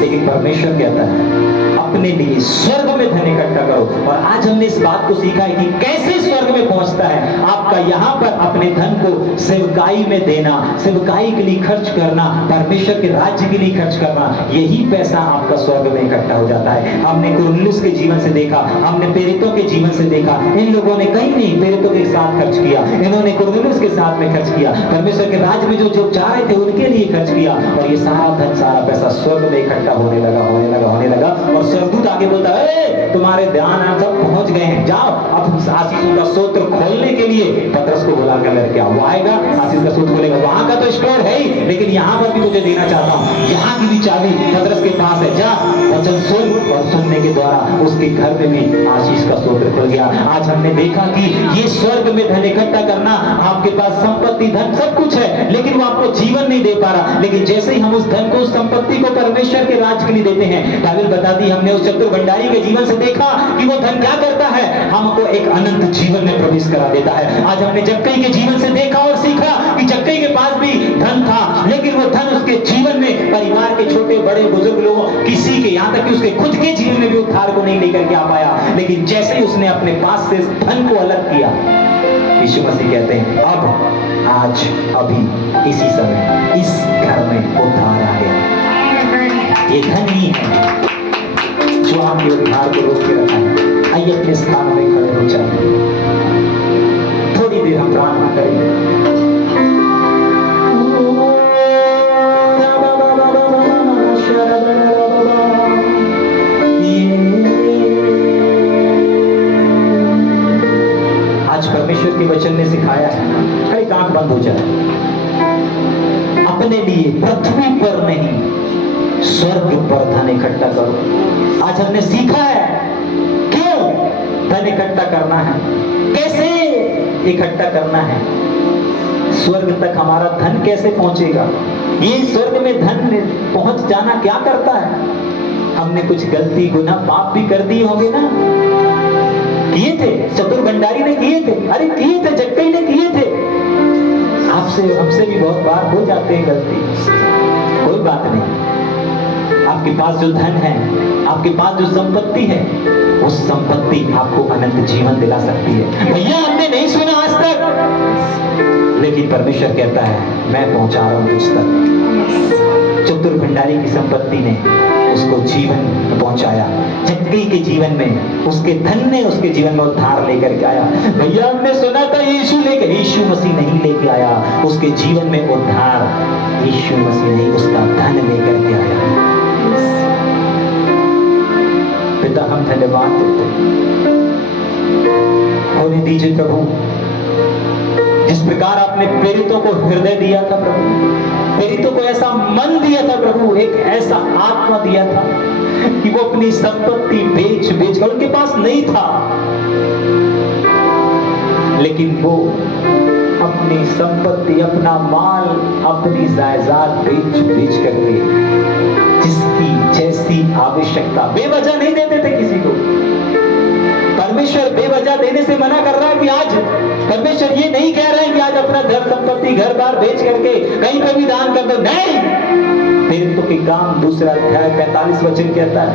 लेकिन परमेश्वर कहता है अपने लिए स्वर्ग में धन इकट्ठा करो। और आज हमने इस बात को सीखा है कि कैसे स्वर्ग में पहुंचता है। आपका यहाँ पर अपने धन को सेवकाई में देना, सेवकाई के लिए खर्च करना, परमेश्वर के राज्य के लिए खर्च करना, यही पैसा आपका स्वर्ग में इकट्ठा हो जाता है। हमने कुरनेलियुस के जीवन से देखा, हमने प्रेरितों के जीवन से देखा, इन लोगों ने कहीं नहीं प्रेरितों के साथ खर्च किया, इन्होंने कुरनेलियुस के साथ में खर्च किया, परमेश्वर के राज्य में जो चाह रहे थे उनके लिए खर्च किया, और ये सारा धन, सारा पैसा स्वर्ग में इकट्ठा होने लगा। और स्वर्गदूत आगे बोलता है तुम्हारे ध्यान आप सब पहुंच गए हैं, जाओ अब आशीषों का सूत्र खोलने के लिए पतरस को बुला कर लेके आओ। वो आएगा, आशीष का सूत्र खोलेगा। वहां का तो स्टोर है ही, लेकिन यहाँ पर भी तुझे देना चाहता हूँ, यहाँ की भी चाबी पतरस के पास है। जा वचन सुन, और सुनने के द्वारा उसके घर में भी आशीष का सूत्र खुल गया। आज हमने देखा कि ये स्वर्ग में धन इकट्ठा करना, आपके पास संपत्ति, धन सब कुछ है, लेकिन वो आपको जीवन नहीं दे पा रहा। लेकिन जैसे ही हम उस धन को, उस संपत्ति को परमेश्वर के राज के लिए देते हैं, बाइबल बताती, हमने उस चतुर भंडारी के जीवन से देखा कि वो धन क्या करता है, हमको एक अनंत जीवन में प्रवेश करा देता है। आज हमने जक्कई के जीवन से देखा और सीखा कि जक्कई के पास भी धन था, लेकिन वो धन उसके जीवन में, परिवार के छोटे बड़े बुजुर्ग लोगों, किसी के, यहाँ तक कि उसके खुद के जीवन में भी उद्धार को नहीं लेकर के आ पाया। लेकिन जैसे ही उसने अपने पास से धन को अलग किया, यीशु मसीह कहते हैं अब, आज, अभी, इसी समय इस घर में उद्धार आ गया। ये धन ही है जो आपके उद्धार को रोक के रखा है। आइए अपने स्थान में खड़े हो जाए, थोड़ी देर हम प्रार्थना करेंगे। आज परमेश्वर के वचन ने सिखाया है, हर एक आंख बंद हो जाए। अपने लिए पृथ्वी पर नहीं, स्वर्ग पर धन इकट्ठा करो। आज हमने सीखा है क्यों धन इकट्ठा करना है, कैसे इकट्ठा करना है, स्वर्ग तक हमारा धन कैसे पहुंचेगा, ये स्वर्ग में धन पहुंच जाना क्या करता है। हमने कुछ गलती, गुनाह, पाप भी कर दिए होंगे ना, किए थे, चतुर भंडारी ने किए थे, अरे किए थे, जक्कई ने किए थे, आपसे हमसे भी बहुत बार हो जाते हैं गलती, कोई बात नहीं। आपके पास जो धन है, आपके पास जो संपत्ति है, उस संपत्ति आपको अनंत जीवन दिला सकती है। भैया हमने नहीं सुना आज तक, लेकिन परमेश्वर कहता है मैं पहुंचा रहा हूं तुझ तक। चतुर भंडारी की संपत्ति ने उसको जीवन पहुंचाया। जक्कई के जीवन में, उसके धन ने उसके जीवन में उद्धार लेकर के आया। भैया हमने सुना था यीशु लेकर, यीशु मसीह नहीं लेके आया उसके जीवन में उद्धार, यीशु मसीह नहीं उसका धन लेकर के आया। पिता हम धन्यवाद देते, होने दीजिए प्रभु, जिस प्रकार आपने प्रेरितों को हृदय दिया था प्रभु, प्रेरितों को ऐसा मन दिया था प्रभु, एक ऐसा आत्मा दिया था कि वो अपनी संपत्ति बेच बेच कर, उनके पास नहीं था लेकिन वो अपनी संपत्ति, अपना माल, अपनी जायदाद बेच बेच करके जिसकी जैसी आवश्यकता, बेवजह नहीं देते थे किसी को। परमेश्वर बेवजह देने से मना कर रहा है कि आज परमेश्वर ये नहीं कह रहा है कि आज अपना धन संपत्ति घर बार बेच करके कहीं पे भी दान कर दो, नहीं। प्रेरितों के काम दूसरा अध्याय 45 वचन कहता है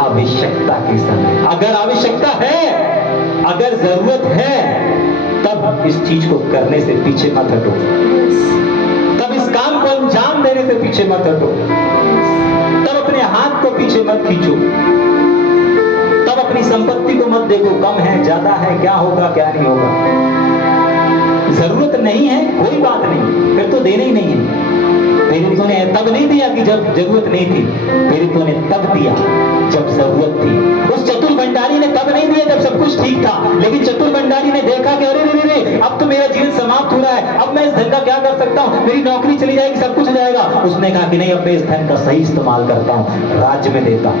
आवश्यकता के समय, अगर आवश्यकता है, अगर जरूरत है, तब इस चीज को करने से पीछे मत हटो, तब इस काम को अंजाम देने से पीछे मत हटो, तब अपने हाथ को पीछे मत खींचो, तब अपनी संपत्ति को मत देखो कम है ज्यादा है, क्या होगा क्या नहीं होगा। जरूरत नहीं है कोई बात नहीं, फिर तो देना ही नहीं है। प्रेरितों ने तब नहीं दिया कि जब जरूरत नहीं थी, प्रेरितों ने तब दिया जब जरूरत थी। उस चतुर भंडारी ने तब नहीं दिया जब सब कुछ ठीक था, लेकिन चतुर भंडारी ने देखा कि अरे रे रे, अब तो मेरा जीवन समाप्त हो रहा है, अब मैं इस धन का क्या कर सकता हूँ, मेरी नौकरी चली जाएगी, सब कुछ हो जाएगा। उसने कहा कि नहीं, अब मैं इस धन का सही इस्तेमाल करता हूँ, राज्य में देता हूँ।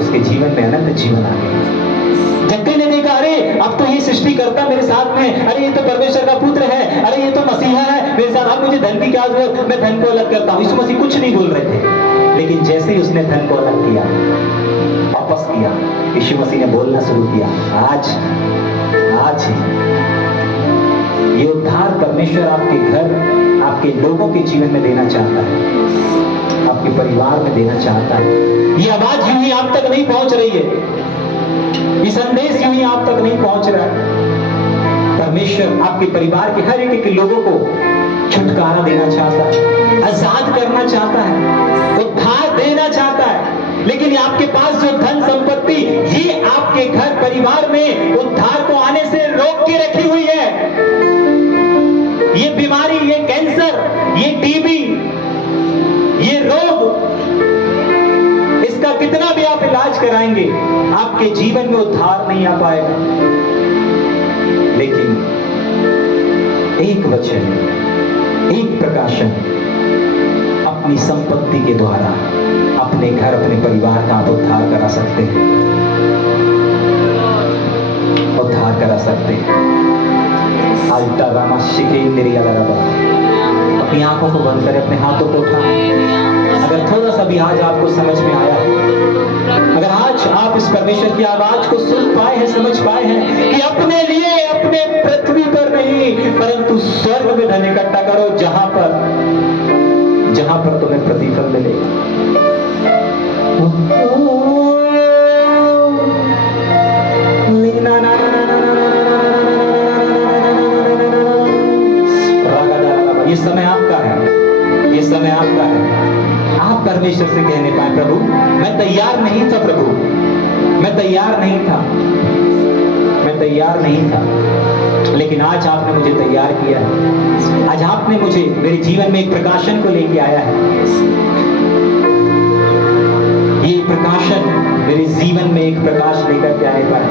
उसके जीवन में अनंत जीवन आ गया। जक्कई ने देखा अरे अब तो ये सृष्टि करता मेरे साथ में, अरे ये तो परमेश्वर का पुत्र है, अरे ये तो मसीहा है मेरे साथ, अब मुझे धन की क्या जरूरत, मैं धन को अलग करता हूँ। यीशु मसीह कुछ नहीं बोल रहे थे, लेकिन जैसे ही उसने धन को अलग किया, वापस किया, यीशु मसीह ने बोलना शुरू किया, आज ही ये उद्धार परमेश्वर आपके घर, आपके लोगों के जीवन में देना चाहता है, आपके परिवार में देना चाहता है। ये आवाज यूं ही आप तक नहीं पहुंच रही है, ये संदेश यूं ही आप तक नहीं पहुंच रहा है। परमेश्वर आपके परिवार के हर एक के लोगों को छुटकारा देना चाहता है, आजाद करना चाहता है, उद्धार देना चाहता है। लेकिन आपके पास जो धन संपत्ति, ये आपके घर परिवार में उद्धार को आने से रोक के रखी हुई है। ये बीमारी, ये कैंसर, ये टीबी, ये रोग, इसका कितना भी आप इलाज कराएंगे, आपके जीवन में उद्धार नहीं आ पाएगा। लेकिन एक वचन, एक प्रकाशन अपनी संपत्ति के द्वारा अपने घर, अपने परिवार का आप उद्धार करा सकते हैं, उद्धार करा सकते हैं। अल्टा रामा शिके मेरी अलरबा, अपनी आंखों को बंद करें, अपने हाथों को उठाएं। अगर थोड़ा सा भी आज आपको समझ में आया, अगर आज आप इस परमेश्वर की आवाज को सुन पाए हैं, समझ पाए हैं कि अपने लिए, अपने पृथ्वी पर नहीं, परंतु स्वर्ग में धन इकट्ठा करो, जहां पर तुम्हें प्रतिफल मिलेगा। ये समय आपका है, ये समय आपका है। आप परमेश्वर से कहने पाए, प्रभु मैं तैयार नहीं था, प्रभु मैं तैयार नहीं था, मैं तैयार नहीं था, लेकिन आज आपने मुझे तैयार किया है। आज आपने मुझे मेरे जीवन में एक प्रकाशन को लेके आया है। ये प्रकाशन मेरे जीवन में एक प्रकाश लेकर के आने पाए।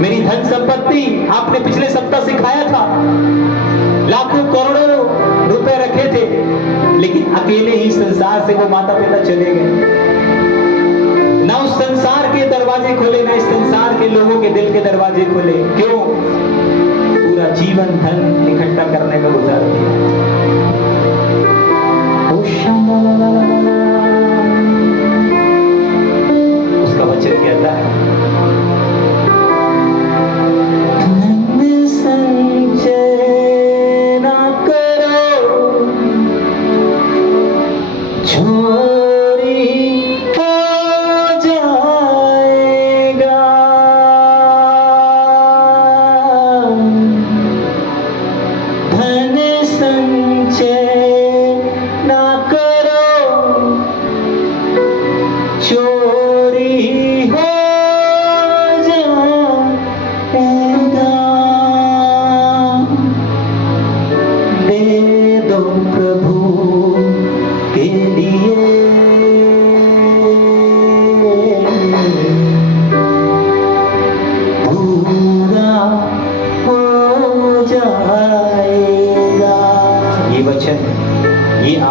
मेरी धन संपत्ति आपने पिछले सप्ताह सिखाया था, लाखों करोड़ों रुपए रखे थे, लेकिन अकेले ही संसार से वो माता पिता चले गए। ना उस संसार के दरवाजे खोले, ना इस संसार के लोगों के दिल के दरवाजे खोले। क्यों? पूरा जीवन धन इकट्ठा करने में गुजार दिया। उसका वचन कहता है,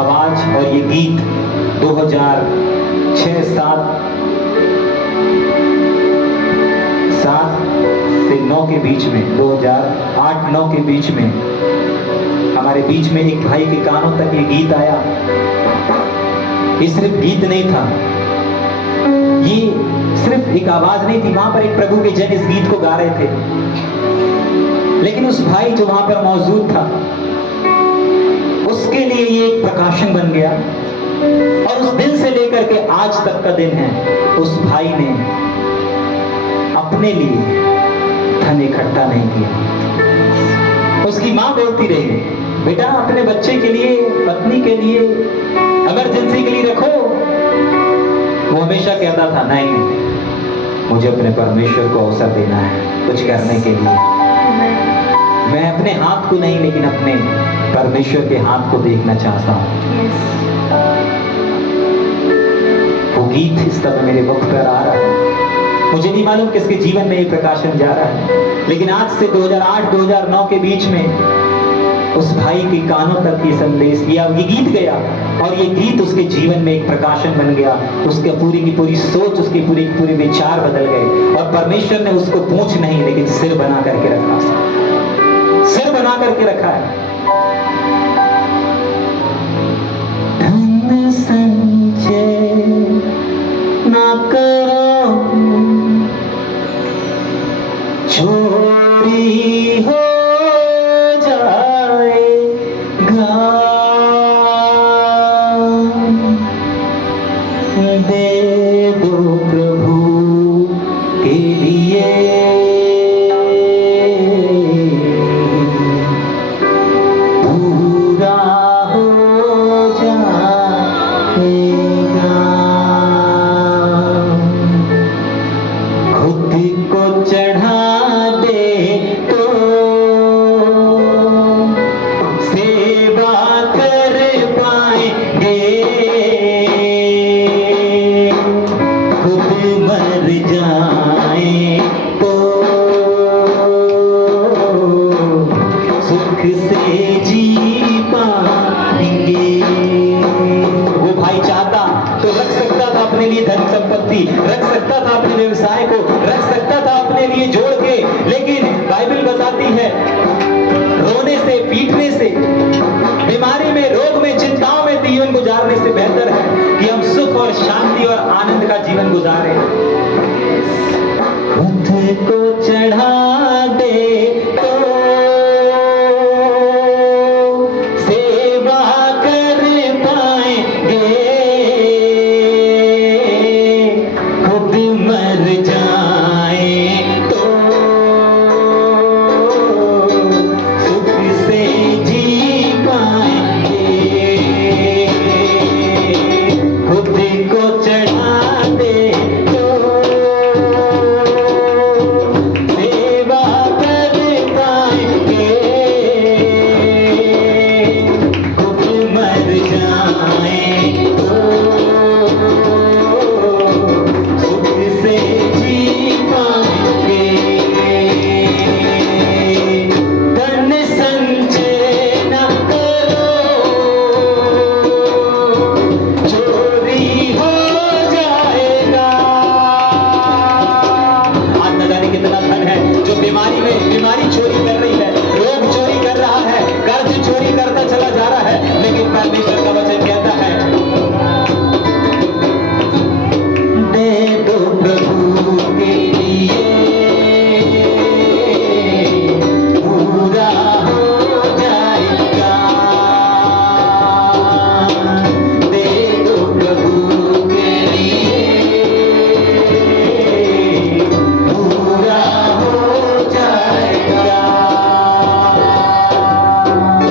आवाज और ये गीत 2006-7 से 9 के बीच में, 2008-9 के बीच में हमारे बीच में एक भाई के कानों तक ये गीत आया। ये सिर्फ गीत नहीं था, ये सिर्फ एक आवाज नहीं थी। वहां पर एक प्रभु के जन इस गीत को गा रहे थे, लेकिन उस भाई जो वहां पर मौजूद था उसके लिए ये एक प्रकाशन बन गया। और उस दिन से लेकर के आज तक का दिन है, उस भाई ने अपने लिए धन इकट्ठा नहीं किया। उसकी मां बोलती रही, बेटा अपने बच्चे के लिए, पत्नी के लिए, इमरजेंसी के लिए रखो। वो हमेशा कहता था, नहीं, मुझे अपने परमेश्वर को अवसर देना है कुछ करने के लिए। मैं अपने हाथ को नहीं, लेकिन अपने परमेश्वर के हाथ को देखना चाहता हूं। वो गीत इस तरह मेरे मुख पर आ रहा है। मुझे नहीं मालूम किसके जीवन में ये प्रकाशन जा रहा है, लेकिन आज से 2008-2009 के बीच में उस भाई के कानों तक ये संदेश किया, ये गीत गया, और ये गीत उसके जीवन में एक प्रकाशन बन गया। उसके पूरी की पूरी सोच, उसके पूरे विचार बदल गए, और परमेश्वर ने उसको पूंछ नहीं लेकिन सिर बना करके रखा, सिर बना करके रखा है। धन संचय ना करो, चोरी हो दे दो प्रभु के लिए, पूरा हो जाएगा। खुद को चढ़ा दे तो सेवा कर पाएंगे, जाए तो सुख से जी पाएंगे। वो भाई चाहता तो रख सकता था अपने लिए धन संपत्ति, रख सकता था अपने व्यवसाय को, रख सकता था अपने लिए जोड़ के, लेकिन बाइबल बताती है रोने से, पीटने से, बीमारी में, रोग में, चिंताओं में जीवन गुजारने से बेहतर है कि हम सुख और शांति और आनंद का जीवन गुजारें।